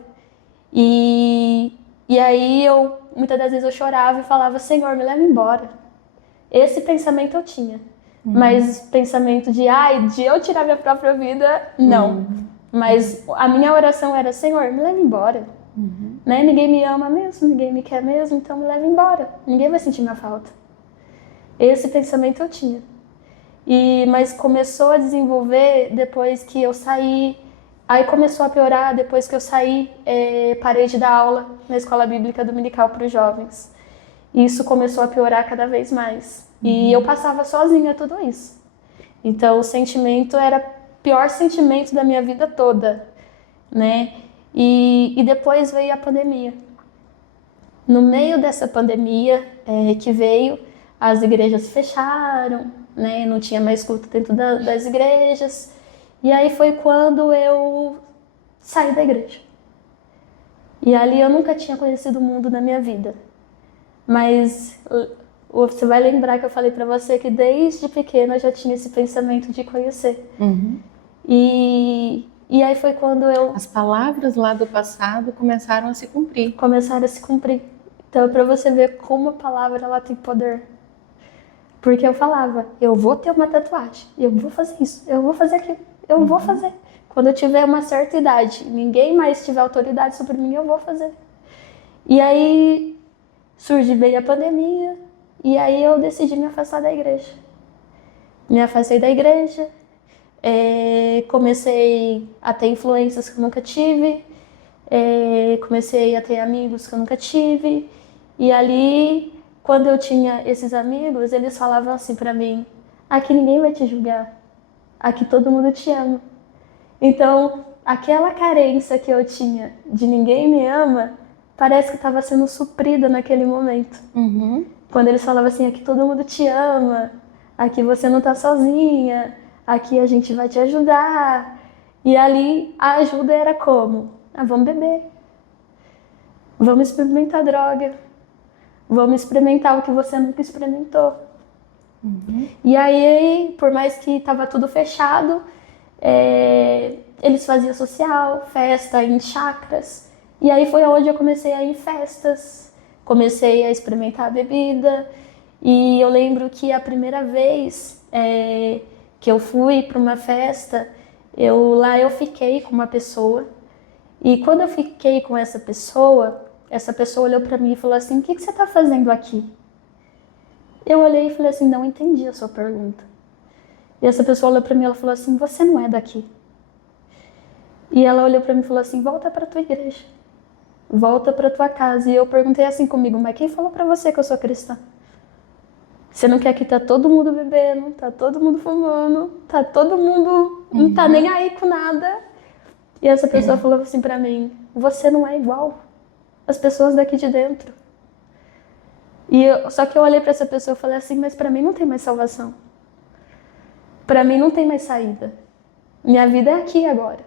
E aí muitas das vezes eu chorava e falava: Senhor, me leva embora. Esse pensamento eu tinha. Mas pensamento de eu tirar minha própria vida, não. Mas a minha oração era: Senhor, me leva embora. Né? Ninguém me ama mesmo, ninguém me quer mesmo, então me leva embora. Ninguém vai sentir minha falta. Esse pensamento eu tinha. Mas começou a desenvolver depois que eu saí. Aí começou a piorar depois que eu saí, parei de dar aula na escola bíblica dominical para os jovens. Isso começou a piorar cada vez mais. E eu passava sozinha tudo isso. Então o sentimento era o pior sentimento da minha vida toda, né? E depois veio a pandemia. No meio dessa pandemia que veio, as igrejas fecharam, né? Não tinha mais culto dentro das igrejas. E aí foi quando eu saí da igreja. E ali eu nunca tinha conhecido o mundo na minha vida. Mas você vai lembrar que eu falei pra você que desde pequena eu já tinha esse pensamento de conhecer. E aí foi quando As palavras lá do passado começaram a se cumprir. Começaram a se cumprir. Então é pra você ver como a palavra ela tem poder. Porque eu falava: eu vou ter uma tatuagem, eu vou fazer isso, eu vou fazer aquilo, eu vou fazer. Quando eu tiver uma certa idade, ninguém mais tiver autoridade sobre mim, eu vou fazer. E aí veio a pandemia, e aí eu decidi me afastar da igreja. Me afastei da igreja, comecei a ter influências que eu nunca tive, comecei a ter amigos que eu nunca tive. E ali, quando eu tinha esses amigos, eles falavam assim pra mim: aqui ninguém vai te julgar, aqui todo mundo te ama. Então, aquela carência que eu tinha de ninguém me ama, parece que estava sendo suprida naquele momento. Quando eles falavam assim: aqui todo mundo te ama, aqui você não tá sozinha, aqui a gente vai te ajudar. E ali a ajuda era como? Vamos beber, vamos experimentar droga, vamos experimentar o que você nunca experimentou. E aí, por mais que estava tudo fechado, eles faziam social, festa em chácaras. E aí foi onde eu comecei a ir em festas, comecei a experimentar a bebida. E eu lembro que a primeira vez que eu fui para uma festa, lá eu fiquei com uma pessoa. E quando eu fiquei com essa pessoa olhou para mim e falou assim: o que você está fazendo aqui? Eu olhei e falei assim: não entendi a sua pergunta. E essa pessoa olhou para mim e falou assim: você não é daqui. E ela olhou para mim e falou assim: volta para tua igreja, volta para tua casa. E eu perguntei assim comigo: mas quem falou para você que eu sou cristã? Você não quer que tá todo mundo bebendo, tá todo mundo fumando, tá todo mundo não tá nem aí com nada? E essa pessoa falou assim para mim: você não é igual as pessoas daqui de dentro. Só que eu olhei para essa pessoa e falei assim: mas para mim não tem mais salvação. Para mim não tem mais saída. Minha vida é aqui agora.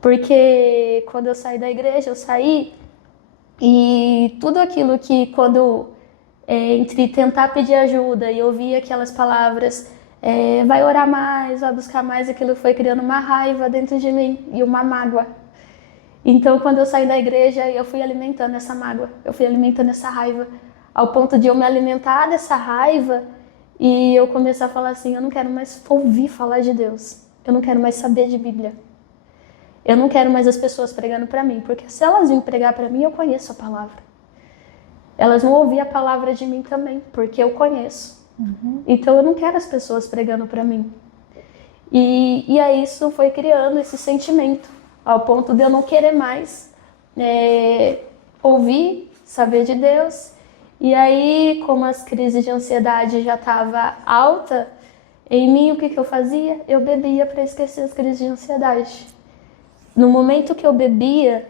Porque quando eu saí da igreja, eu saí e tudo aquilo que quando entre tentar pedir ajuda e ouvir aquelas palavras, vai orar mais, vai buscar mais, aquilo foi criando uma raiva dentro de mim e uma mágoa. Então, quando eu saí da igreja, eu fui alimentando essa mágoa, eu fui alimentando essa raiva, ao ponto de eu me alimentar dessa raiva e eu começar a falar assim: eu não quero mais ouvir falar de Deus, eu não quero mais saber de Bíblia, eu não quero mais as pessoas pregando para mim, porque se elas virem pregar para mim, eu conheço a palavra. Elas vão ouvir a palavra de mim também, porque eu conheço. Então eu não quero as pessoas pregando para mim. E aí isso foi criando esse sentimento, ao ponto de eu não querer mais ouvir, saber de Deus. E aí, como as crises de ansiedade já estavam alta, Em mim, o que eu fazia? Eu bebia para esquecer as crises de ansiedade. No momento que eu bebia,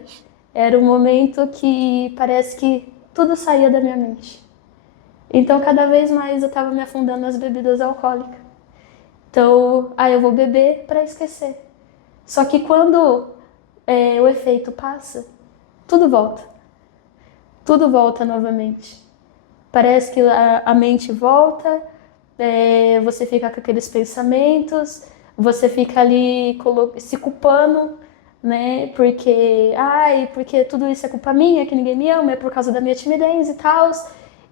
era o momento que parece que tudo saía da minha mente. Então, cada vez mais eu estava me afundando nas bebidas alcoólicas. Então, eu vou beber para esquecer. Só que quando o efeito passa, tudo volta. Tudo volta novamente. Parece que a mente volta, você fica com aqueles pensamentos, você fica ali se culpando, né? Porque tudo isso é culpa minha, que ninguém me ama, é por causa da minha timidez e tal.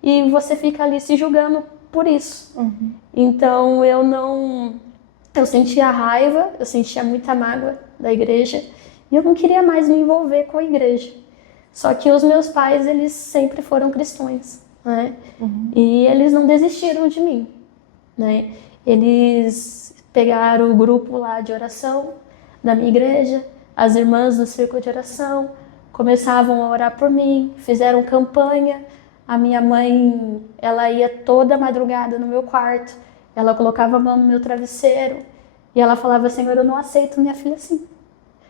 E você fica ali se julgando por isso. Uhum. Então eu sentia raiva, eu sentia muita mágoa da igreja e eu não queria mais me envolver com a igreja. Só que os meus pais, eles sempre foram cristãos, né? Uhum. E eles não desistiram de mim, né? Eles pegaram o grupo lá de oração da minha igreja, as irmãs do círculo de oração, começavam a orar por mim, fizeram campanha. A minha mãe, ela ia toda madrugada no meu quarto, ela colocava a mão no meu travesseiro e ela falava: Senhor, eu não aceito minha filha assim.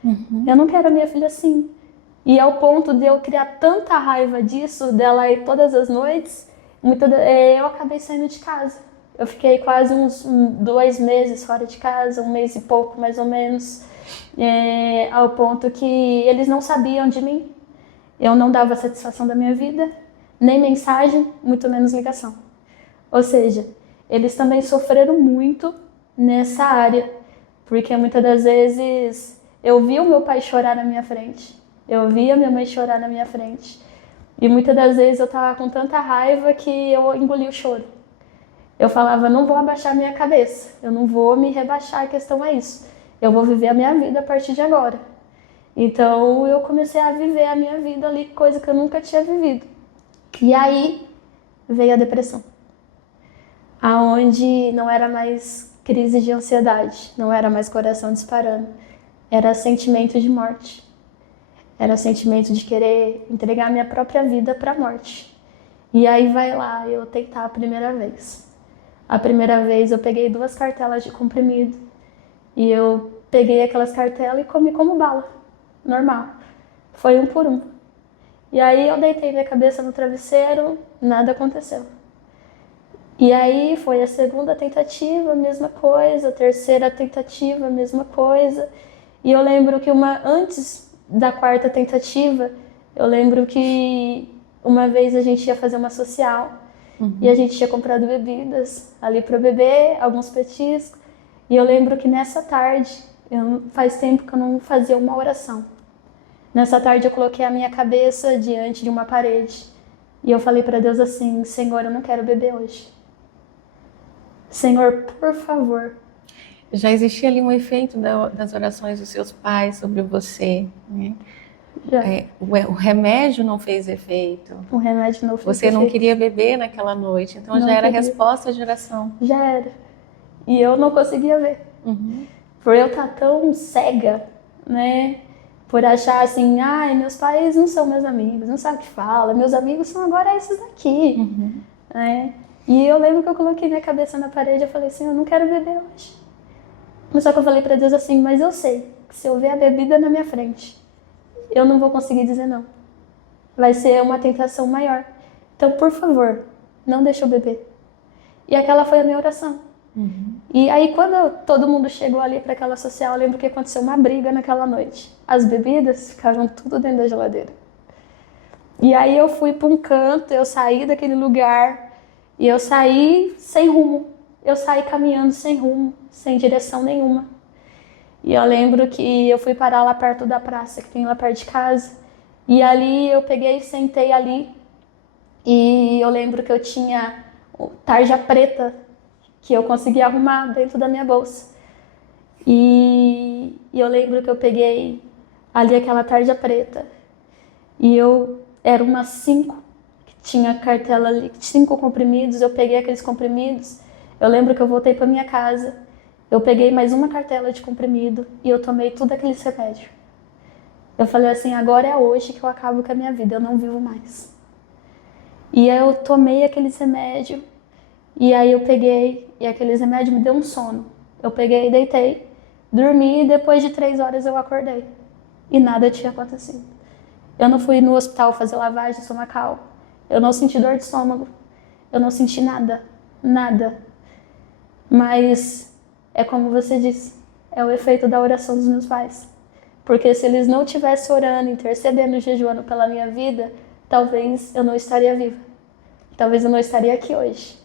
Uhum. Eu não quero a minha filha assim. E ao ponto de eu criar tanta raiva disso, dela ir todas as noites, eu acabei saindo de casa. Eu fiquei quase uns 2 meses fora de casa, 1 mês e pouco mais ou menos, ao ponto que eles não sabiam de mim. Eu não dava satisfação da minha vida, nem mensagem, muito menos ligação. Ou seja, eles também sofreram muito nessa área, porque muitas das vezes eu via o meu pai chorar na minha frente, eu via minha mãe chorar na minha frente, e muitas das vezes eu estava com tanta raiva que eu engolia o choro. Eu falava: não vou abaixar minha cabeça, eu não vou me rebaixar, a questão é isso, eu vou viver a minha vida a partir de agora. Então eu comecei a viver a minha vida ali, coisa que eu nunca tinha vivido. E aí veio a depressão, aonde não era mais crise de ansiedade, não era mais coração disparando, era sentimento de morte, era sentimento de querer entregar minha própria vida para a morte. E aí vai lá eu tentar a primeira vez. A primeira vez eu peguei 2 cartelas de comprimido e eu peguei aquelas cartelas e comi como bala, normal. Foi 1 por 1. E aí eu deitei minha cabeça no travesseiro, nada aconteceu. E aí foi a segunda tentativa, a mesma coisa, a terceira tentativa, a mesma coisa. E eu lembro que antes da 4ª tentativa, eu lembro que uma vez a gente ia fazer uma social, e a gente tinha comprado bebidas ali para beber, alguns petiscos. E eu lembro que nessa tarde, faz tempo que eu não fazia uma oração. Nessa tarde eu coloquei a minha cabeça diante de uma parede e eu falei para Deus assim: Senhor, eu não quero beber hoje. Senhor, por favor. Já existia ali um efeito das orações dos seus pais sobre você, né? O remédio não fez efeito. O remédio não fez Você efeito. não queria beber naquela noite, então Não já era queria. resposta de oração. Já era. E eu não conseguia ver. Por eu estar tão cega, né? Por achar assim: meus pais não são meus amigos, não sabem o que fala, meus amigos são agora esses daqui. Né? E eu lembro que eu coloquei minha cabeça na parede e falei assim: eu não quero beber hoje. Mas só que eu falei para Deus assim: mas eu sei que se eu ver a bebida na minha frente, eu não vou conseguir dizer não. Vai ser uma tentação maior. Então, por favor, não deixe eu beber. E aquela foi a minha oração. E aí, quando todo mundo chegou ali para aquela social, eu lembro que aconteceu uma briga naquela noite. As bebidas ficaram tudo dentro da geladeira. E aí eu fui para um canto, eu saí daquele lugar e eu saí sem rumo. Eu saí caminhando sem rumo, sem direção nenhuma. E eu lembro que eu fui parar lá perto da praça, que tem lá perto de casa. E ali eu peguei e sentei ali. E eu lembro que eu tinha tarja preta que eu consegui arrumar dentro da minha bolsa. E eu lembro que eu peguei ali aquela tarja preta. E era umas 5, que tinha cartela ali, 5 comprimidos. Eu peguei aqueles comprimidos. Eu lembro que eu voltei para minha casa. Eu peguei mais uma cartela de comprimido e eu tomei tudo aqueles remédios. Eu falei assim: agora é hoje que eu acabo com a minha vida, eu não vivo mais. E aí eu tomei aqueles remédios E aí eu peguei, e aqueles remédios me deu um sono. Eu peguei, deitei, dormi e depois de 3 horas eu acordei. E nada tinha acontecido. Eu não fui no hospital fazer lavagem estomacal. Eu não senti dor de estômago. Eu não senti nada. Nada. Mas é como você disse, é o efeito da oração dos meus pais. Porque se eles não tivessem orando, intercedendo, jejuando pela minha vida, talvez eu não estaria viva. Talvez eu não estaria aqui hoje.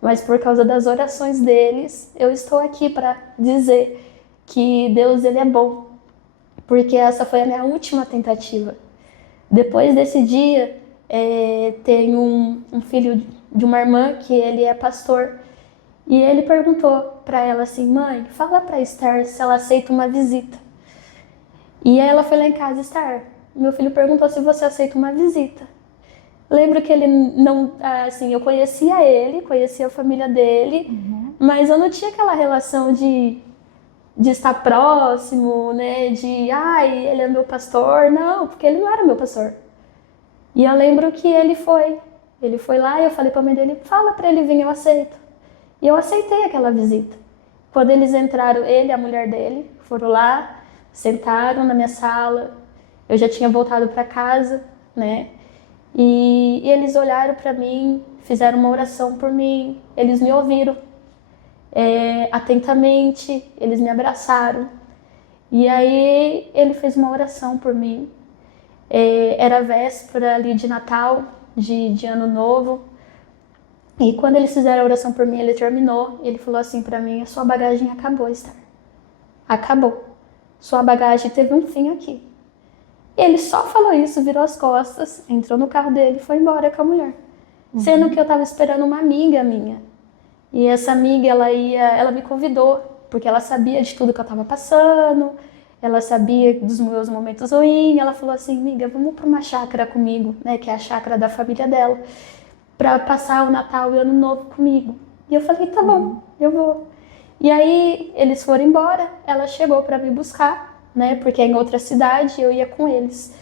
Mas por causa das orações deles, eu estou aqui para dizer que Deus ele é bom. Porque essa foi a minha última tentativa. Depois desse dia, tem um filho de uma irmã que ele é pastor. E ele perguntou para ela assim, mãe, fala para Esther se ela aceita uma visita. E aí ela foi lá em casa, Esther, meu filho perguntou se você aceita uma visita. Lembro que ele não, assim, eu conhecia ele, conhecia a família dele, mas eu não tinha aquela relação de estar próximo, né, de, ai, ele é meu pastor. Não, porque ele não era meu pastor. E eu lembro que ele foi lá e eu falei pra mãe dele, fala pra ele vir, eu aceito. E eu aceitei aquela visita. Quando eles entraram, ele e a mulher dele foram lá, sentaram na minha sala, eu já tinha voltado pra casa, né, e eles olharam pra mim, fizeram uma oração por mim, eles me ouviram atentamente, eles me abraçaram. E aí ele fez uma oração por mim. Era véspera ali de Natal, de Ano Novo. E quando eles fizeram a oração por mim, ele terminou. Ele falou assim pra mim, a sua bagagem acabou, Esther. Acabou. Sua bagagem teve um fim aqui. Ele só falou isso, virou as costas, entrou no carro dele e foi embora com a mulher. Sendo que eu tava esperando uma amiga minha. E essa amiga, ela me convidou, porque ela sabia de tudo que eu tava passando, ela sabia dos meus momentos ruins. Ela falou assim, amiga, vamos para uma chácara comigo, né, que é a chácara da família dela, para passar o Natal e o Ano Novo comigo. E eu falei, tá bom, eu vou. E aí eles foram embora, ela chegou para me buscar, né, porque é em outra cidade, eu ia com eles.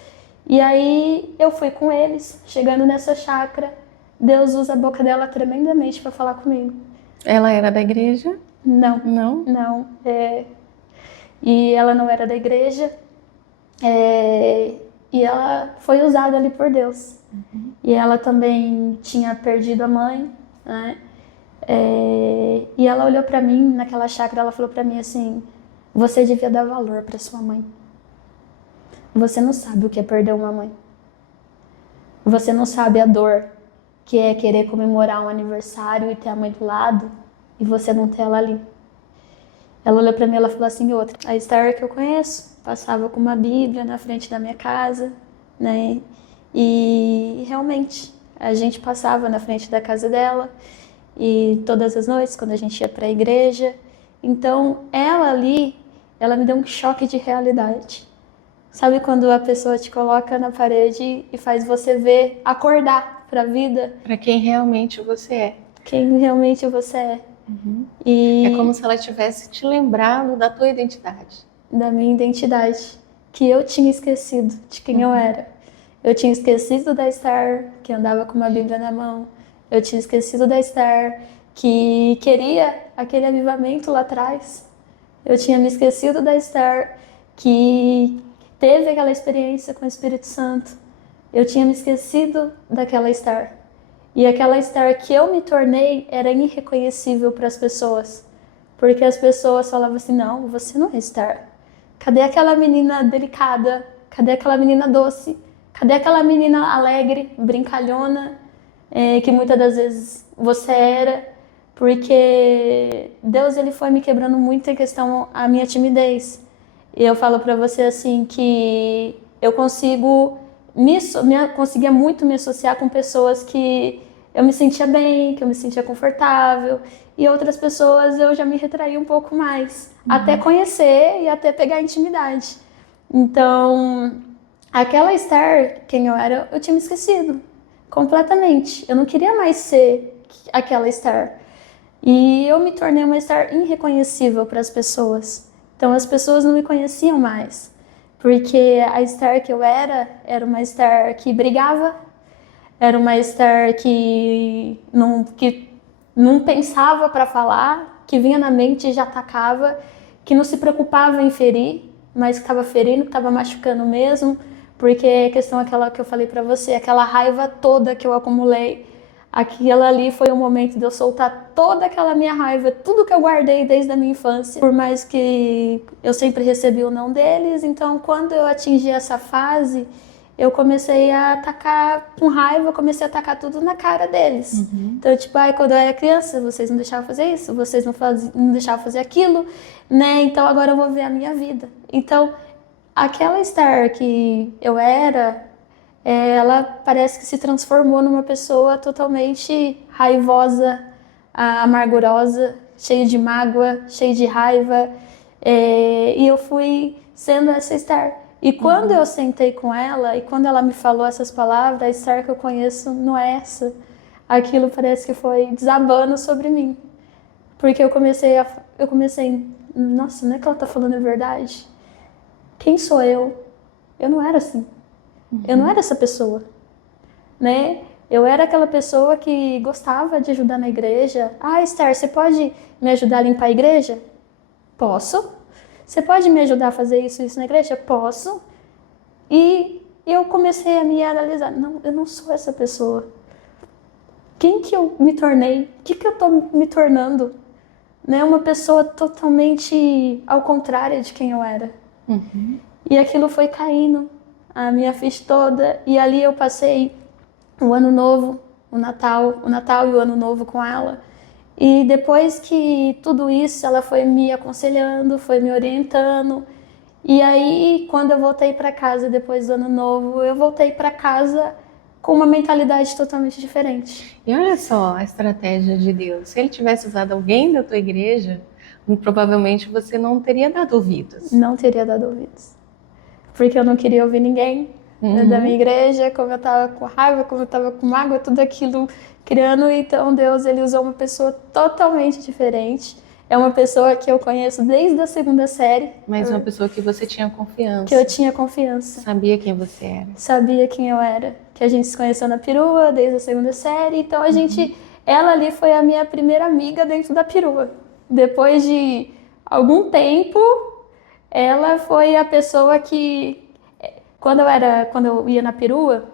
E aí eu fui com eles, chegando nessa chácara, Deus usa a boca dela tremendamente para falar comigo. Ela era da igreja? Não. Não? Não. E ela não era da igreja. E ela foi usada ali por Deus. E ela também tinha perdido a mãe, né? E ela olhou pra mim naquela chácara, ela falou pra mim assim, você devia dar valor pra sua mãe. Você não sabe o que é perder uma mãe. Você não sabe a dor que é querer comemorar um aniversário e ter a mãe do lado e você não ter ela ali. Ela olhou pra mim e ela falou assim, outra, a Esther que eu conheço, passava com uma Bíblia na frente da minha casa, né? E realmente, a gente passava na frente da casa dela e todas as noites, quando a gente ia pra igreja. Então, ela ali, ela me deu um choque de realidade. Sabe quando a pessoa te coloca na parede e faz você ver, acordar pra vida? Para quem realmente você é. Quem realmente você é. E É como se ela tivesse te lembrado da tua identidade. da minha identidade, que eu tinha esquecido de quem eu era. Eu tinha esquecido da Esther, que andava com uma Bíblia na mão. Eu tinha esquecido da Esther, que queria aquele avivamento lá atrás. Eu tinha me esquecido da Esther, que teve aquela experiência com o Espírito Santo. Eu tinha me esquecido daquela Esther. E aquela Esther que eu me tornei era irreconhecível para as pessoas. Porque as pessoas falavam assim, não, você não é Esther. Cadê aquela menina delicada? Cadê aquela menina doce? Cadê aquela menina alegre, brincalhona, que muitas das vezes você era? Porque Deus ele foi me quebrando muito em questão à minha timidez. E eu falo para você assim que eu conseguia muito me associar com pessoas que eu me sentia bem, que eu me sentia confortável, e outras pessoas eu já me retraía um pouco mais, até conhecer e até pegar intimidade. Então, aquela Esther, quem eu era, eu tinha me esquecido completamente. Eu não queria mais ser aquela Esther. E eu me tornei uma Esther irreconhecível para as pessoas. Então, as pessoas não me conheciam mais. Porque a Esther que eu era uma Esther que brigava, era uma Esther que não pensava para falar, que vinha na mente e já atacava, que não se preocupava em ferir, mas que estava ferindo, que estava machucando mesmo, porque a questão aquela que eu falei para você, aquela raiva toda que eu acumulei, aquilo ali foi o momento de eu soltar toda aquela minha raiva, tudo que eu guardei desde a minha infância, por mais que eu sempre recebi o não deles. Então, quando eu atingi essa fase, eu comecei a atacar com raiva, eu comecei a atacar tudo na cara deles. Então, tipo, quando eu era criança, vocês não deixavam fazer isso, vocês não deixavam fazer aquilo, né? Então, agora eu vou ver a minha vida. Então, aquela Star que eu era, ela parece que se transformou numa pessoa totalmente raivosa, amargurosa, cheia de mágoa, cheia de raiva. E eu fui sendo essa Star. E quando eu sentei com ela, e quando ela me falou essas palavras, a Star que eu conheço não é essa. Aquilo parece que foi desabando sobre mim. Porque eu comecei, nossa, não é que ela tá falando a verdade? Quem sou eu? Eu não era assim. Eu não era essa pessoa, né? Eu era aquela pessoa que gostava de ajudar na igreja. Esther, você pode me ajudar a limpar a igreja? Posso. Você pode me ajudar a fazer isso na igreja? Posso. E eu comecei a me analisar. Não, eu não sou essa pessoa. Quem que eu me tornei? O que eu tô me tornando? Né? Uma pessoa totalmente ao contrário de quem eu era. E aquilo foi caindo, a minha ficha toda. E ali eu passei o ano novo, o Natal e o ano novo com ela. E depois que tudo isso, ela foi me aconselhando, foi me orientando. E aí, quando eu voltei para casa depois do ano novo, eu voltei para casa com uma mentalidade totalmente diferente. E olha só a estratégia de Deus. Se ele tivesse usado alguém da tua igreja, provavelmente você não teria dado ouvidos. Não teria dado ouvidos. Porque eu não queria ouvir ninguém da minha igreja, como eu estava com raiva, como eu estava com mágoa, tudo aquilo criando. Então Deus, ele usou uma pessoa totalmente diferente. É uma pessoa que eu conheço desde a 2ª série. Mas uma pessoa que você tinha confiança. Que eu tinha confiança. Sabia quem você era. Sabia quem eu era. Que a gente se conheceu na perua desde a 2ª série. Então a gente, ela ali foi a minha primeira amiga dentro da perua. Depois de algum tempo, ela foi a pessoa que, quando eu ia na perua,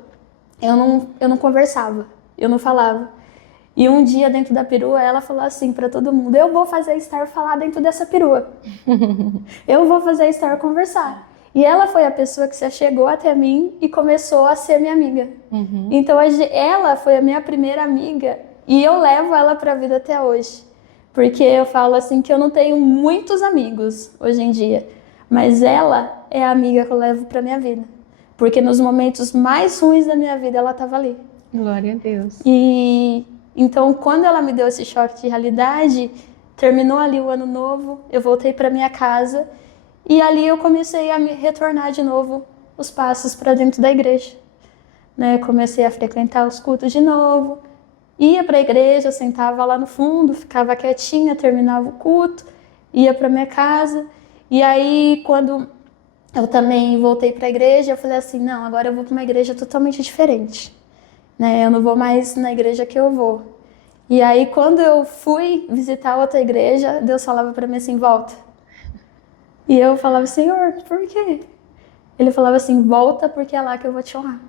eu não conversava, eu não falava. E um dia dentro da perua, ela falou assim para todo mundo: eu vou fazer a Star falar dentro dessa perua. Eu vou fazer a Star conversar. E ela foi a pessoa que se achegou até mim e começou a ser minha amiga. Então ela foi a minha primeira amiga e eu levo ela para a vida até hoje. Porque eu falo assim que eu não tenho muitos amigos hoje em dia. Mas ela é a amiga que eu levo pra minha vida. Porque nos momentos mais ruins da minha vida, ela estava ali. Glória a Deus. E então, quando ela me deu esse choque de realidade, terminou ali o ano novo, eu voltei para minha casa e ali eu comecei a me retornar de novo os passos para dentro da igreja. Né? Comecei a frequentar os cultos de novo, ia para a igreja, sentava lá no fundo, ficava quietinha, terminava o culto, ia para minha casa. E aí, quando eu também voltei para a igreja, eu falei assim, não, agora eu vou para uma igreja totalmente diferente. Né? Eu não vou mais na igreja que eu vou. E aí, quando eu fui visitar outra igreja, Deus falava para mim assim, volta. E eu falava, Senhor, por quê? Ele falava assim, volta porque é lá que eu vou te honrar.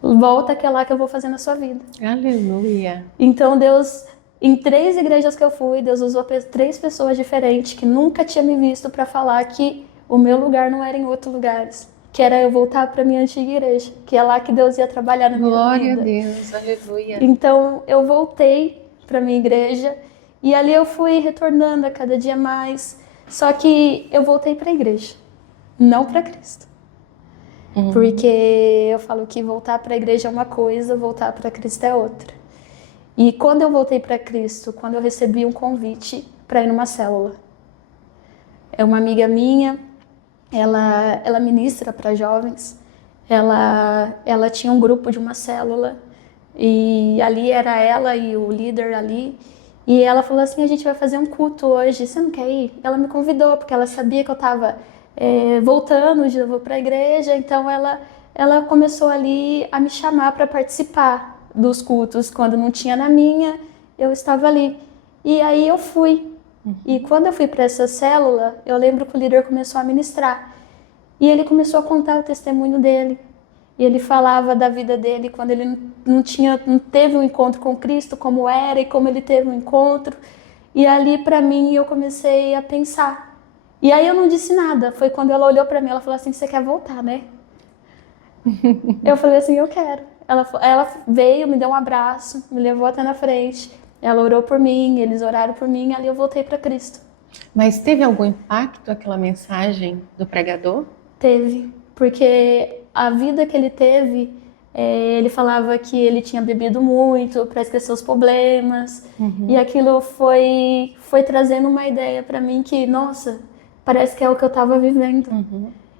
Volta que é lá que eu vou fazer na sua vida. Aleluia. Então, Deus... Em 3 igrejas que eu fui, Deus usou 3 pessoas diferentes que nunca tinha me visto para falar que o meu lugar não era em outros lugares. Que era eu voltar para minha antiga igreja. Que é lá que Deus ia trabalhar na minha vida. Glória a Deus, aleluia. Então eu voltei para minha igreja e ali eu fui retornando a cada dia mais. Só que eu voltei para a igreja, não para Cristo. Porque eu falo que voltar para a igreja é uma coisa, voltar para Cristo é outra. E quando eu voltei para Cristo, quando eu recebi um convite para ir numa célula. É uma amiga minha, ela ministra para jovens, ela tinha um grupo de uma célula, e ali era ela e o líder ali, e ela falou assim, a gente vai fazer um culto hoje, você não quer ir? Ela me convidou, porque ela sabia que eu estava voltando de novo para a igreja, então ela começou ali a me chamar para participar dos cultos, quando não tinha na minha, eu estava ali. E aí eu fui. E quando eu fui para essa célula, eu lembro que o líder começou a ministrar. E ele começou a contar o testemunho dele. E ele falava da vida dele quando ele não teve um encontro com Cristo, como era e como ele teve um encontro. E ali para mim eu comecei a pensar. E aí eu não disse nada. Foi quando ela olhou para mim, ela falou assim: "Você quer voltar, né?" Eu falei assim: "Eu quero." Ela veio, me deu um abraço, me levou até na frente. Ela orou por mim, eles oraram por mim, ali eu voltei para Cristo. Mas teve algum impacto aquela mensagem do pregador? Teve, porque a vida que ele teve, ele falava que ele tinha bebido muito para esquecer os problemas, e aquilo foi trazendo uma ideia para mim que, nossa, parece que é o que eu estava vivendo.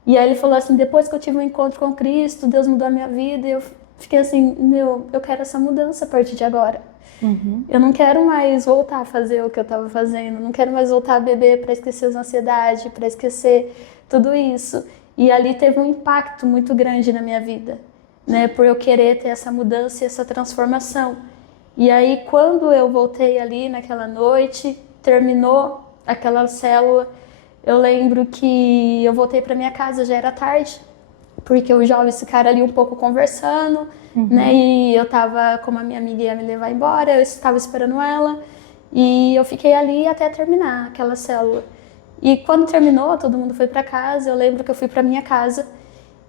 E aí ele falou assim: depois que eu tive um encontro com Cristo, Deus mudou a minha vida, e eu fiquei assim: eu quero essa mudança a partir de agora. Eu não quero mais voltar a fazer o que eu estava fazendo, não quero mais voltar a beber para esquecer as ansiedades, para esquecer tudo isso. E ali teve um impacto muito grande na minha vida, né, por eu querer ter essa mudança e essa transformação. E aí quando eu voltei ali naquela noite, terminou aquela célula, eu lembro que eu voltei para minha casa, já era tarde, porque os jovens ficaram ali um pouco conversando, né? E eu tava, como a minha amiga ia me levar embora, eu estava esperando ela, e eu fiquei ali até terminar aquela célula. E quando terminou, todo mundo foi para casa, eu lembro que eu fui para minha casa,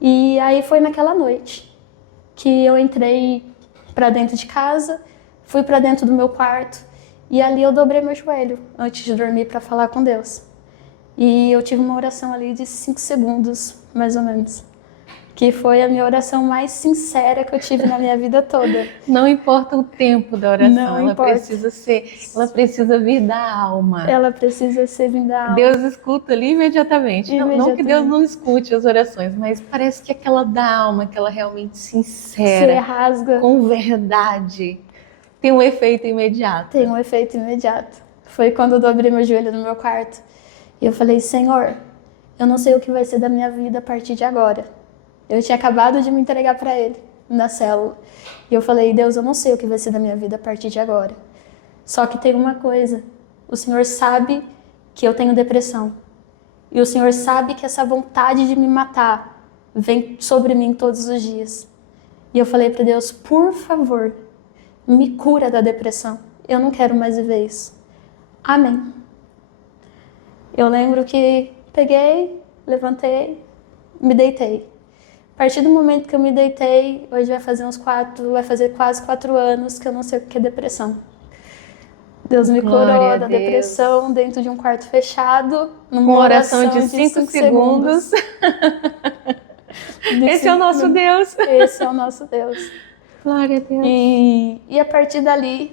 e aí foi naquela noite que eu entrei para dentro de casa, fui para dentro do meu quarto, e ali eu dobrei meu joelho antes de dormir para falar com Deus. E eu tive uma oração ali de 5 segundos, mais ou menos, que foi a minha oração mais sincera que eu tive na minha vida toda. Não importa o tempo da oração, Não ela importa. ela precisa vir da alma. Ela precisa ser vinda da alma. Deus escuta ali imediatamente. Não que Deus não escute as orações, mas parece que aquela da alma, aquela realmente sincera, se rasga, com verdade, tem um efeito imediato. Tem um efeito imediato. Foi quando eu dobrei meu joelho no meu quarto e eu falei: Senhor, eu não sei o que vai ser da minha vida a partir de agora. Eu tinha acabado de me entregar para Ele na célula. E eu falei: Deus, eu não sei o que vai ser da minha vida a partir de agora. Só que tem uma coisa. O Senhor sabe que eu tenho depressão. E o Senhor sabe que essa vontade de me matar vem sobre mim todos os dias. E eu falei para Deus: por favor, me cura da depressão. Eu não quero mais viver isso. Amém. Eu lembro que peguei, levantei, me deitei. A partir do momento que eu me deitei, hoje vai fazer quase 4 anos que eu não sei o que é depressão. Deus me curou da depressão dentro de um quarto fechado, numa oração de 5 segundos. Esse é o nosso Deus. Esse é o nosso Deus. Glória a Deus. E a partir dali,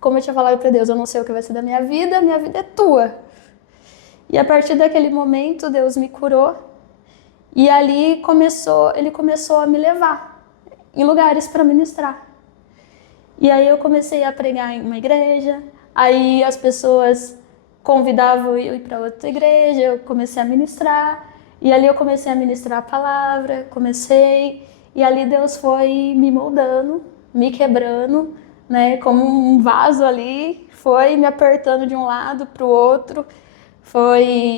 como eu tinha falado para Deus, eu não sei o que vai ser da minha vida é tua. E a partir daquele momento, Deus me curou. E ali ele começou a me levar em lugares para ministrar. E aí eu comecei a pregar em uma igreja, aí as pessoas convidavam eu ir para outra igreja, eu comecei a ministrar, e ali eu comecei a ministrar a palavra, e ali Deus foi me moldando, me quebrando, né, como um vaso ali, foi me apertando de um lado para o outro.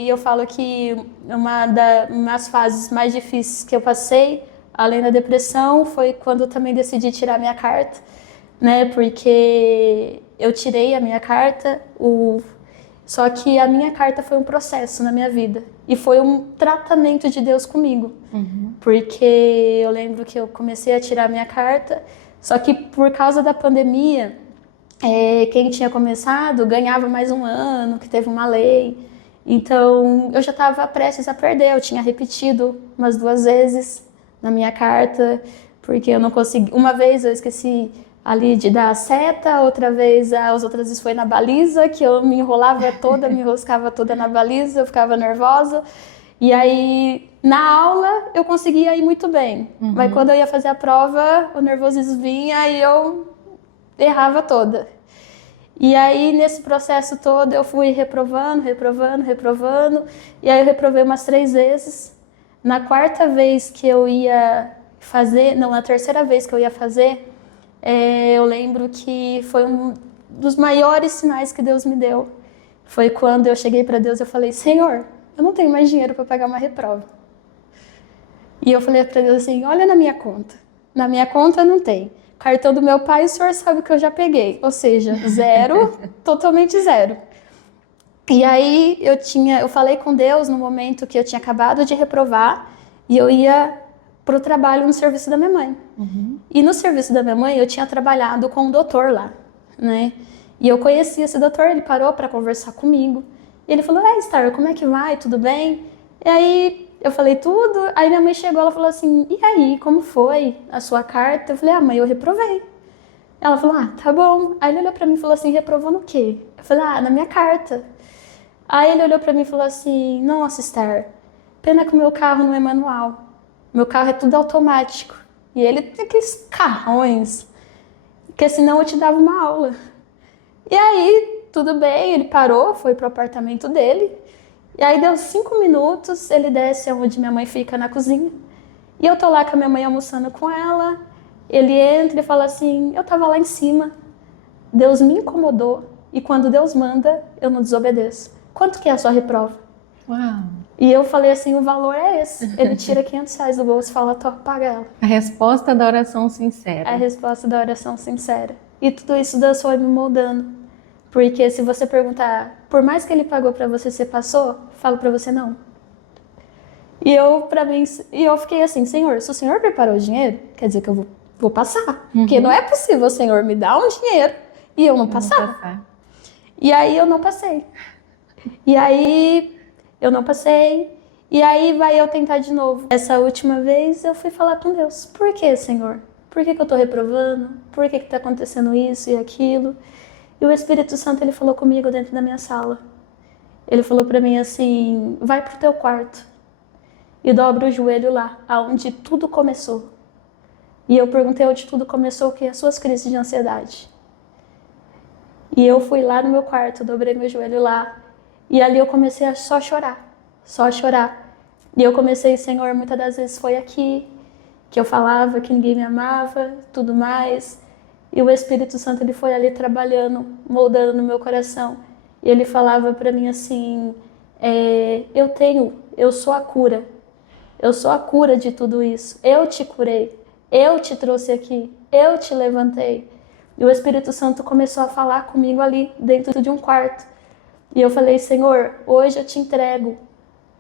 Eu falo que uma das fases mais difíceis que eu passei, além da depressão, foi quando eu também decidi tirar minha carta, né? Porque eu tirei a minha carta, só que a minha carta foi um processo na minha vida. E foi um tratamento de Deus comigo. Porque eu lembro que eu comecei a tirar a minha carta, só que por causa da pandemia, quem tinha começado ganhava mais um ano, que teve uma lei. Então, eu já estava prestes a perder, eu tinha repetido umas 2 vezes na minha carta, porque eu não consegui. Uma vez eu esqueci ali de dar a seta, outra vez, as outras vezes foi na baliza, que eu me enrolava toda, me enroscava toda na baliza, eu ficava nervosa. E aí, na aula, eu conseguia ir muito bem. Mas quando eu ia fazer a prova, o nervosismo vinha e eu errava toda. E aí, nesse processo todo, eu fui reprovando. E aí eu reprovei umas 3 vezes. Na 4ª vez que eu ia fazer, não, na 3ª vez que eu ia fazer, eu lembro que foi um dos maiores sinais que Deus me deu. Foi quando eu cheguei para Deus e eu falei, Senhor, eu não tenho mais dinheiro para pagar uma reprova. E eu falei para Deus assim, olha na minha conta. Na minha conta não tem. Cartão do meu pai, o senhor sabe que eu já peguei. Ou seja, zero, totalmente zero. E aí eu falei com Deus no momento que eu tinha acabado de reprovar e eu ia para o trabalho no serviço da minha mãe. E no serviço da minha mãe eu tinha trabalhado com um doutor lá, né? E eu conheci esse doutor, ele parou para conversar comigo. E ele falou, Star, como é que vai? Tudo bem? E aí eu falei tudo, aí minha mãe chegou, ela falou assim, e aí, como foi a sua carta? Eu falei, mãe, eu reprovei. Ela falou, tá bom. Aí ele olhou para mim e falou assim, reprovou no quê? Eu falei, na minha carta. Aí ele olhou pra mim e falou assim, nossa, Star, pena que o meu carro não é manual. Meu carro é tudo automático. E ele tem aqueles carrões, porque senão eu te dava uma aula. E aí, tudo bem, ele parou, foi pro apartamento dele. E aí deu 5 minutos, ele desce onde minha mãe fica, na cozinha. E eu tô lá com a minha mãe almoçando com ela. Ele entra e fala assim, eu tava lá em cima. Deus me incomodou. E quando Deus manda, eu não desobedeço. Quanto que é a sua reprova? Uau! E eu falei assim, o valor é esse. Ele tira R$500 do bolso e fala, paga ela. A resposta da oração sincera. A resposta da oração sincera. E tudo isso Deus foi me moldando. Porque se você perguntar, por mais que ele pagou pra você, você passou? Falo pra você, não. E eu fiquei assim, Senhor, se o Senhor preparou o dinheiro, quer dizer que eu vou passar. Porque não é possível o Senhor me dar um dinheiro e eu não passar. E aí eu não passei. E aí eu não passei. E aí vai eu tentar de novo. Essa última vez eu fui falar com Deus. Por que, Senhor? Por que eu tô reprovando? Por que tá acontecendo isso e aquilo? E o Espírito Santo, ele falou comigo dentro da minha sala. Ele falou pra mim assim, vai pro teu quarto e dobra o joelho lá, aonde tudo começou. E eu perguntei onde tudo começou, o que? As suas crises de ansiedade. E eu fui lá no meu quarto, dobrei meu joelho lá. E ali eu comecei a só chorar. E eu comecei, Senhor, muitas das vezes foi aqui que eu falava que ninguém me amava, tudo mais. E o Espírito Santo, ele foi ali trabalhando, moldando no meu coração. E ele falava para mim assim, eu sou a cura. Eu sou a cura de tudo isso. Eu te curei. Eu te trouxe aqui. Eu te levantei. E o Espírito Santo começou a falar comigo ali dentro de um quarto. E eu falei, Senhor, hoje eu te entrego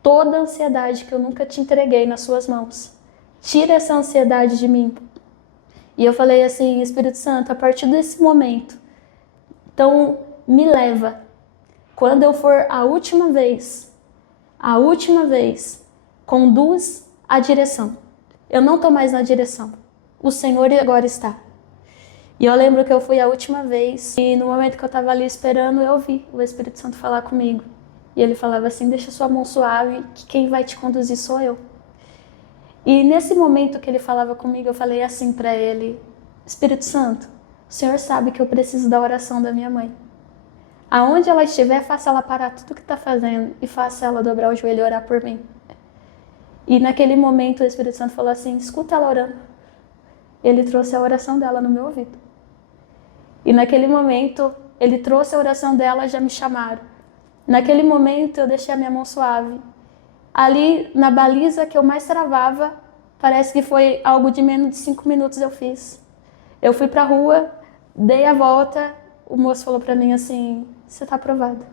toda a ansiedade que eu nunca te entreguei nas suas mãos. Tira essa ansiedade de mim. E eu falei assim, Espírito Santo, a partir desse momento, então me leva. Quando eu for a última vez, conduz a direção. Eu não estou mais na direção. O Senhor agora está. E eu lembro que eu fui a última vez e no momento que eu estava ali esperando, eu vi o Espírito Santo falar comigo. E ele falava assim, deixa sua mão suave, que quem vai te conduzir sou eu. E nesse momento que ele falava comigo, eu falei assim para ele, Espírito Santo, o Senhor sabe que eu preciso da oração da minha mãe. Aonde ela estiver, faça ela parar tudo que está fazendo e faça ela dobrar o joelho e orar por mim. E naquele momento o Espírito Santo falou assim, escuta ela orando. Ele trouxe a oração dela no meu ouvido. E naquele momento, ele trouxe a oração dela, já me chamaram. Naquele momento, eu deixei a minha mão suave. Ali, na baliza que eu mais travava, parece que foi algo de menos de 5 minutos eu fiz. Eu fui pra rua, dei a volta, o moço falou pra mim assim, você tá aprovada.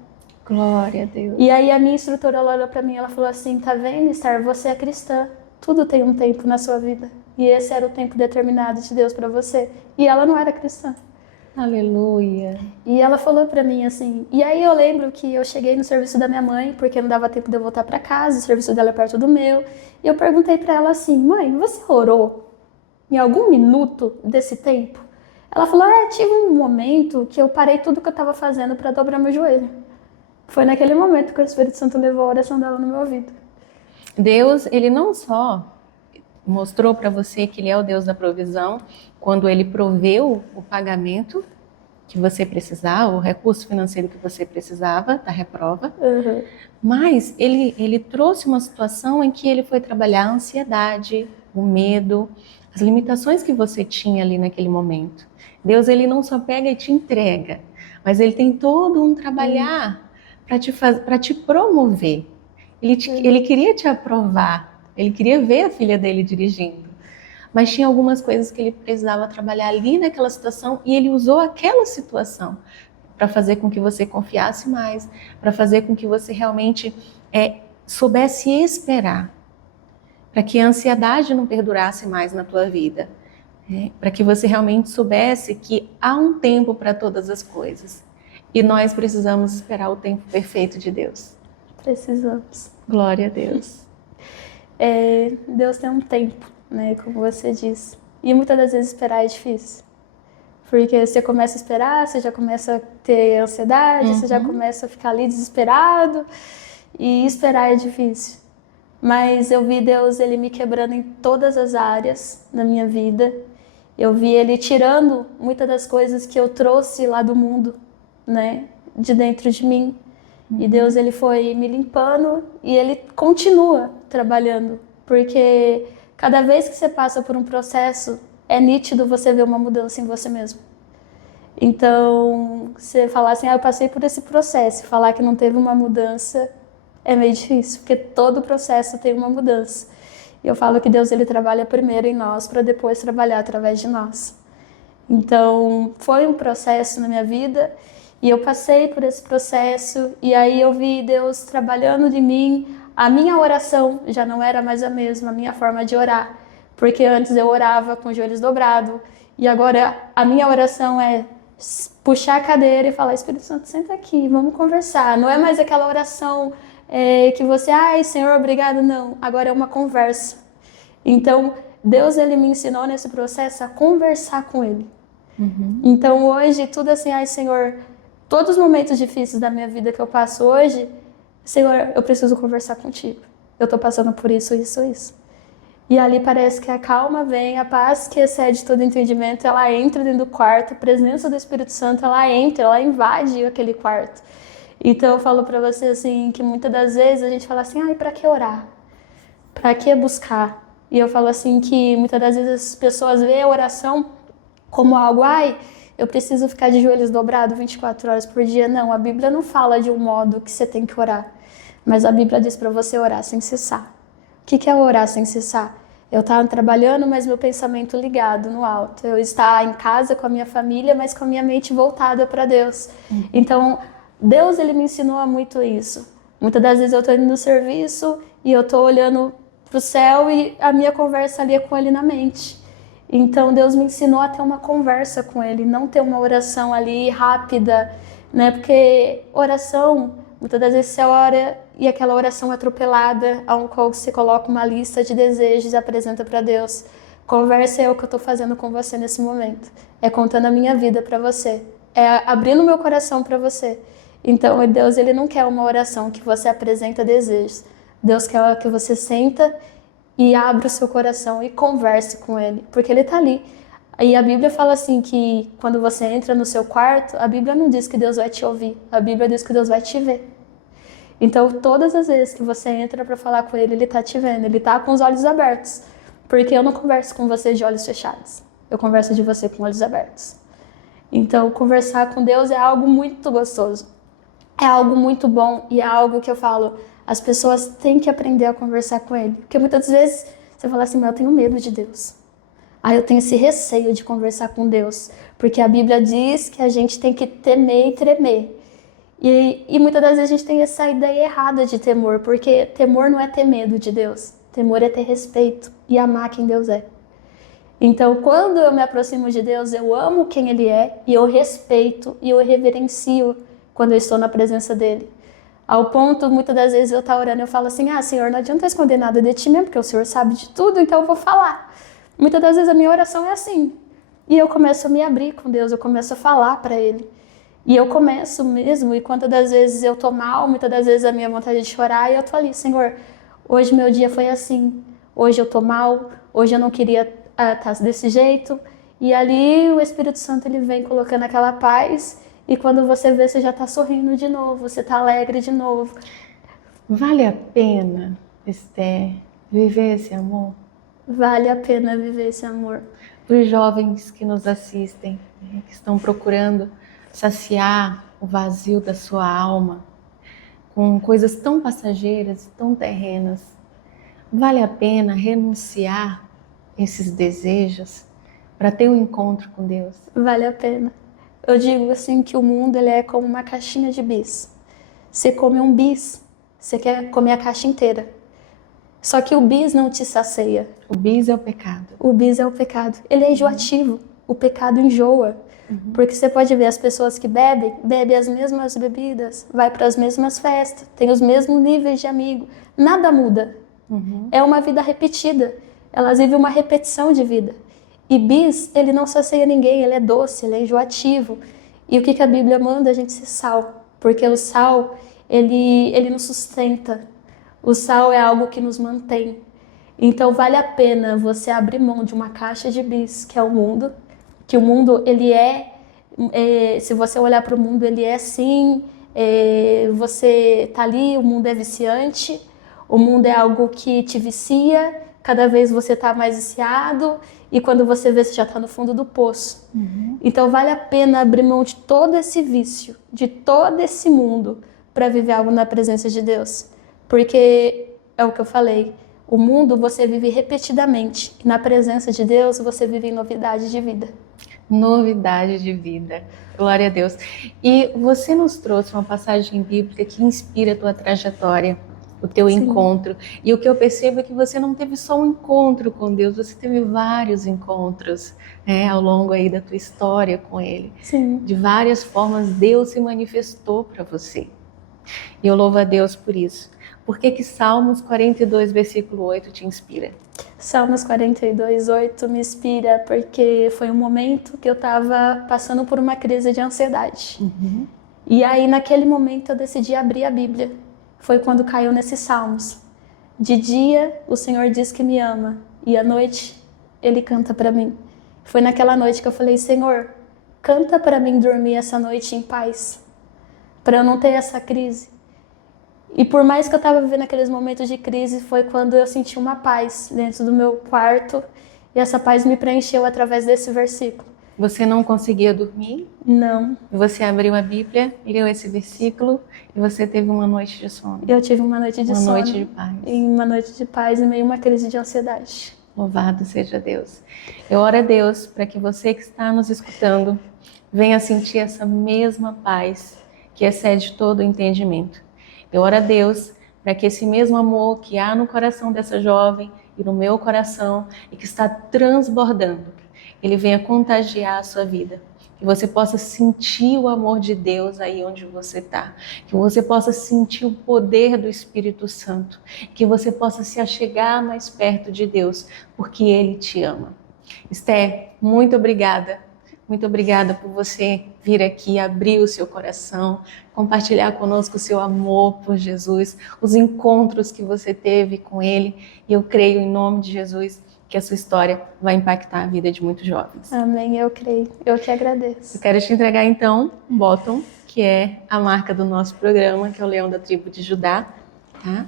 Glória a Deus. E aí a minha instrutora olhou pra mim, ela falou assim, tá vendo, Star, você é cristã. Tudo tem um tempo na sua vida. E esse era o tempo determinado de Deus pra você. E ela não era cristã. Aleluia. E ela falou pra mim assim, e aí eu lembro que eu cheguei no serviço da minha mãe, porque não dava tempo de eu voltar pra casa, o serviço dela é perto do meu, e eu perguntei pra ela assim, mãe, você orou em algum minuto desse tempo? Ela falou, tive um momento que eu parei tudo que eu tava fazendo pra dobrar meu joelho. Foi naquele momento que o Espírito Santo levou a oração dela no meu ouvido. Deus, ele não só mostrou para você que ele é o Deus da provisão, quando ele proveu o pagamento que você precisava, o recurso financeiro que você precisava da reprova, mas ele trouxe uma situação em que ele foi trabalhar a ansiedade, o medo, as limitações que você tinha ali naquele momento. Deus, ele não só pega e te entrega, mas ele tem todo um trabalhar para te promover. Ele queria te aprovar, ele queria ver a filha dele dirigindo. Mas tinha algumas coisas que ele precisava trabalhar ali naquela situação e ele usou aquela situação para fazer com que você confiasse mais, para fazer com que você realmente soubesse esperar, para que a ansiedade não perdurasse mais na tua vida, para que você realmente soubesse que há um tempo para todas as coisas e nós precisamos esperar o tempo perfeito de Deus. Precisamos. Glória a Deus. Deus tem um tempo, né, como você disse. E muitas das vezes esperar é difícil. Porque você começa a esperar, você já começa a ter ansiedade, você já começa a ficar ali desesperado. E esperar é difícil. Mas eu vi Deus, ele me quebrando em todas as áreas da minha vida. Eu vi ele tirando muitas das coisas que eu trouxe lá do mundo, né, de dentro de mim. E Deus, ele foi me limpando e ele continua trabalhando. Porque cada vez que você passa por um processo, é nítido você ver uma mudança em você mesmo. Então, você falar assim, eu passei por esse processo, e falar que não teve uma mudança é meio difícil, porque todo processo tem uma mudança. E eu falo que Deus, ele trabalha primeiro em nós, para depois trabalhar através de nós. Então, foi um processo na minha vida, e eu passei por esse processo, e aí eu vi Deus trabalhando de mim. A minha oração já não era mais a mesma, a minha forma de orar. Porque antes eu orava com os joelhos dobrados, e agora a minha oração é puxar a cadeira e falar, Espírito Santo, senta aqui, vamos conversar. Não é mais aquela oração que você, ai, Senhor, obrigado, não. Agora é uma conversa. Então, Deus, ele me ensinou nesse processo a conversar com ele. Então, hoje, tudo assim, ai, Senhor, todos os momentos difíceis da minha vida que eu passo hoje, Senhor, eu preciso conversar contigo. Eu tô passando por isso, isso, isso. E ali parece que a calma vem, a paz que excede todo entendimento, ela entra dentro do quarto, a presença do Espírito Santo, ela entra, ela invade aquele quarto. Então eu falo pra você assim, que muitas das vezes a gente fala assim, ai, pra que orar? Pra que buscar? E eu falo assim que muitas das vezes as pessoas veem a oração como algo, ai, eu preciso ficar de joelhos dobrados 24 horas por dia. Não, a Bíblia não fala de um modo que você tem que orar, mas a Bíblia diz pra você orar sem cessar. O que é orar sem cessar? Eu estar trabalhando, mas meu pensamento ligado no alto. Eu estar em casa com a minha família, mas com a minha mente voltada para Deus. Então, Deus, ele me ensinou muito isso. Muitas das vezes eu estou indo no serviço e eu estou olhando para o céu e a minha conversa ali é com ele na mente. Então, Deus me ensinou a ter uma conversa com ele, não ter uma oração ali rápida, né? Porque oração, muitas das vezes você ora e aquela oração atropelada, ao qual você coloca uma lista de desejos e apresenta para Deus. Conversa é o que eu estou fazendo com você nesse momento. É contando a minha vida para você. É abrindo meu coração para você. Então, Deus, ele não quer uma oração que você apresenta desejos. Deus quer que você senta e abra o seu coração e converse com ele, porque ele está ali. E a Bíblia fala assim que quando você entra no seu quarto, a Bíblia não diz que Deus vai te ouvir, a Bíblia diz que Deus vai te ver. Então, todas as vezes que você entra para falar com ele, ele está te vendo, ele está com os olhos abertos. Porque eu não converso com você de olhos fechados, eu converso de você com olhos abertos. Então, conversar com Deus é algo muito gostoso, é algo muito bom e é algo que eu falo, as pessoas têm que aprender a conversar com ele. Porque muitas vezes você fala assim, mas eu tenho medo de Deus. Eu tenho esse receio de conversar com Deus, porque a Bíblia diz que a gente tem que temer e tremer. E muitas das vezes a gente tem essa ideia errada de temor, porque temor não é ter medo de Deus, temor é ter respeito e amar quem Deus é. Então, quando eu me aproximo de Deus, eu amo quem Ele é, e eu respeito e eu reverencio quando eu estou na presença dEle. Ao ponto, muitas das vezes eu estou orando, eu falo assim, Senhor, não adianta esconder nada de Ti mesmo, porque o Senhor sabe de tudo, então eu vou falar. Muitas das vezes a minha oração é assim, e eu começo a me abrir com Deus, eu começo a falar para Ele. E eu começo mesmo, e quantas das vezes eu tô mal, muitas das vezes a minha vontade de chorar, e eu tô ali, Senhor, hoje meu dia foi assim, hoje eu tô mal, hoje eu não queria estar desse jeito, e ali o Espírito Santo, ele vem colocando aquela paz, e quando você vê, você já tá sorrindo de novo, você tá alegre de novo. Vale a pena, Esther, viver esse amor? Vale a pena viver esse amor. Para os jovens que nos assistem, né, que estão procurando saciar o vazio da sua alma com coisas tão passageiras e tão terrenas, vale a pena renunciar esses desejos para ter um encontro com Deus? Vale a pena. Eu digo assim que o mundo ele é como uma caixinha de bis. Você come um bis, você quer comer a caixa inteira. Só que o bis não te sacia. O bis é o pecado. O bis é o pecado. Ele é enjoativo. O pecado enjoa. Porque você pode ver as pessoas que bebem as mesmas bebidas, vai para as mesmas festas, tem os mesmos níveis de amigo. Nada muda. É uma vida repetida. Elas vivem uma repetição de vida. E bis, ele não sacia ninguém, ele é doce, ele é enjoativo. E o que a Bíblia manda? A gente ser sal. Porque o sal, ele nos sustenta. O sal é algo que nos mantém. Então vale a pena você abrir mão de uma caixa de bis, que é o mundo. Que o mundo, ele se você olhar para o mundo, ele é assim, você tá ali, o mundo é viciante, o mundo é algo que te vicia, cada vez você tá mais viciado, e quando você vê, você já tá no fundo do poço. Então vale a pena abrir mão de todo esse vício, de todo esse mundo, para viver algo na presença de Deus. Porque é o que eu falei, o mundo você vive repetidamente, e na presença de Deus você vive em novidade de vida. Novidade de vida. Glória a Deus. E você nos trouxe uma passagem bíblica que inspira a tua trajetória, o teu encontro. E o que eu percebo é que você não teve só um encontro com Deus, você teve vários encontros, né, ao longo aí da tua história com Ele. Sim. De várias formas Deus se manifestou para você. E eu louvo a Deus por isso. Por que Salmos 42, versículo 8 te inspira? Salmos 42, 8 me inspira porque foi um momento que eu estava passando por uma crise de ansiedade. E aí, naquele momento, eu decidi abrir a Bíblia. Foi quando caiu nesses salmos. De dia, o Senhor diz que me ama. E à noite, Ele canta para mim. Foi naquela noite que eu falei, Senhor, canta para mim dormir essa noite em paz. Para eu não ter essa crise. E por mais que eu estava vivendo aqueles momentos de crise, foi quando eu senti uma paz dentro do meu quarto. E essa paz me preencheu através desse versículo. Você não conseguia dormir? Não. Você abriu a Bíblia, leu esse versículo e você teve uma noite de sono. Eu tive uma noite de sono. Uma noite de paz. E uma noite de paz em meio a uma crise de ansiedade. Louvado seja Deus. Eu oro a Deus para que você que está nos escutando venha sentir essa mesma paz que excede todo o entendimento. Eu oro a Deus para que esse mesmo amor que há no coração dessa jovem e no meu coração e que está transbordando, ele venha contagiar a sua vida. Que você possa sentir o amor de Deus aí onde você está. Que você possa sentir o poder do Espírito Santo. Que você possa se achegar mais perto de Deus, porque Ele te ama. Esther, muito obrigada. Muito obrigada por você vir aqui, abrir o seu coração, compartilhar conosco o seu amor por Jesus, os encontros que você teve com Ele. E eu creio, em nome de Jesus, que a sua história vai impactar a vida de muitos jovens. Amém, eu creio. Eu te agradeço. Eu quero te entregar, então, um bottom, que é a marca do nosso programa, que é o Leão da Tribo de Judá. Tá?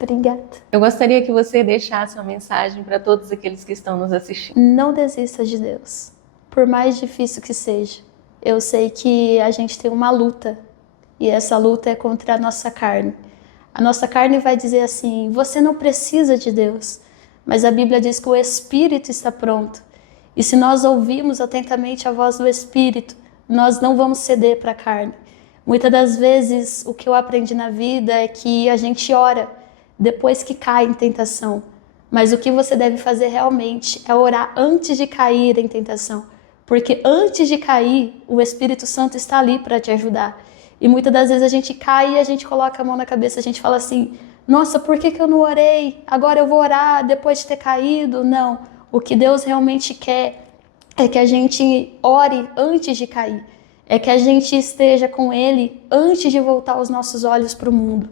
Obrigada. Eu gostaria que você deixasse uma mensagem para todos aqueles que estão nos assistindo. Não desista de Deus. Por mais difícil que seja, eu sei que a gente tem uma luta, e essa luta é contra a nossa carne. A nossa carne vai dizer assim, você não precisa de Deus, mas a Bíblia diz que o Espírito está pronto. E se nós ouvirmos atentamente a voz do Espírito, nós não vamos ceder para a carne. Muitas das vezes, o que eu aprendi na vida é que a gente ora depois que cai em tentação. Mas o que você deve fazer realmente é orar antes de cair em tentação. Porque antes de cair, o Espírito Santo está ali para te ajudar. E muitas das vezes a gente cai e a gente coloca a mão na cabeça, a gente fala assim, nossa, por que eu não orei? Agora eu vou orar depois de ter caído? Não, o que Deus realmente quer é que a gente ore antes de cair. É que a gente esteja com Ele antes de voltar os nossos olhos para o mundo.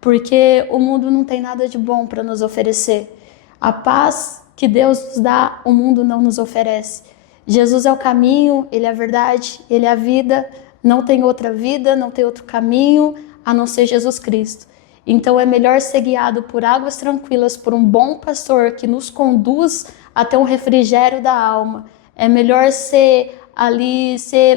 Porque o mundo não tem nada de bom para nos oferecer. A paz que Deus nos dá, o mundo não nos oferece. Jesus é o caminho, Ele é a verdade, Ele é a vida, não tem outra vida, não tem outro caminho, a não ser Jesus Cristo. Então é melhor ser guiado por águas tranquilas, por um bom pastor que nos conduz até um refrigério da alma. É melhor ser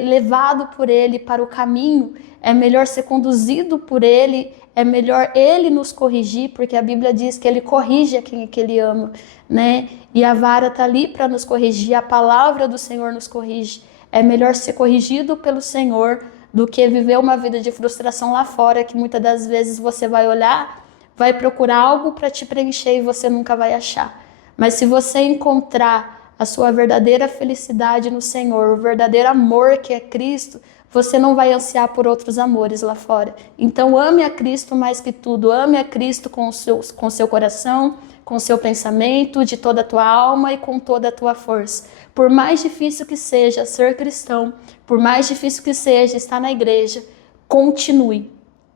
levado por ele para o caminho, é melhor ser conduzido por ele, é melhor ele nos corrigir, porque a Bíblia diz que ele corrige a quem é que ele ama, né? E a vara está ali para nos corrigir, a palavra do Senhor nos corrige. É melhor ser corrigido pelo Senhor do que viver uma vida de frustração lá fora, que muitas das vezes você vai olhar, vai procurar algo para te preencher e você nunca vai achar. Mas se você encontrar a sua verdadeira felicidade no Senhor, o verdadeiro amor que é Cristo, você não vai ansiar por outros amores lá fora. Então ame a Cristo mais que tudo, ame a Cristo com seu coração, com seu pensamento, de toda a tua alma e com toda a tua força. Por mais difícil que seja ser cristão, por mais difícil que seja estar na igreja, continue,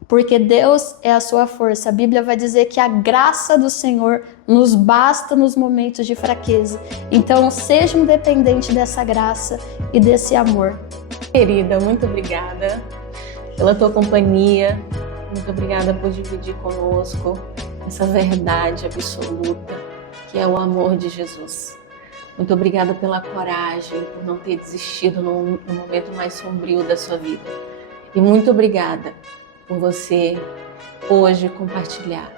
porque Deus é a sua força. A Bíblia vai dizer que a graça do Senhor nos basta nos momentos de fraqueza. Então seja um dependente dessa graça e desse amor. Querida, muito obrigada pela tua companhia, muito obrigada por dividir conosco essa verdade absoluta que é o amor de Jesus. Muito obrigada pela coragem, por não ter desistido no momento mais sombrio da sua vida. E muito obrigada por você hoje compartilhar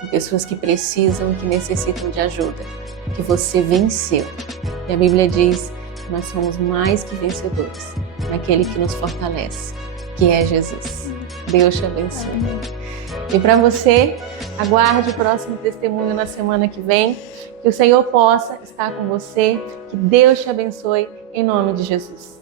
com pessoas que precisam e que necessitam de ajuda, que você venceu. E a Bíblia diz que nós somos mais que vencedores naquele que nos fortalece, que é Jesus. Deus te abençoe. E para você, aguarde o próximo testemunho na semana que vem. Que o Senhor possa estar com você. Que Deus te abençoe em nome de Jesus.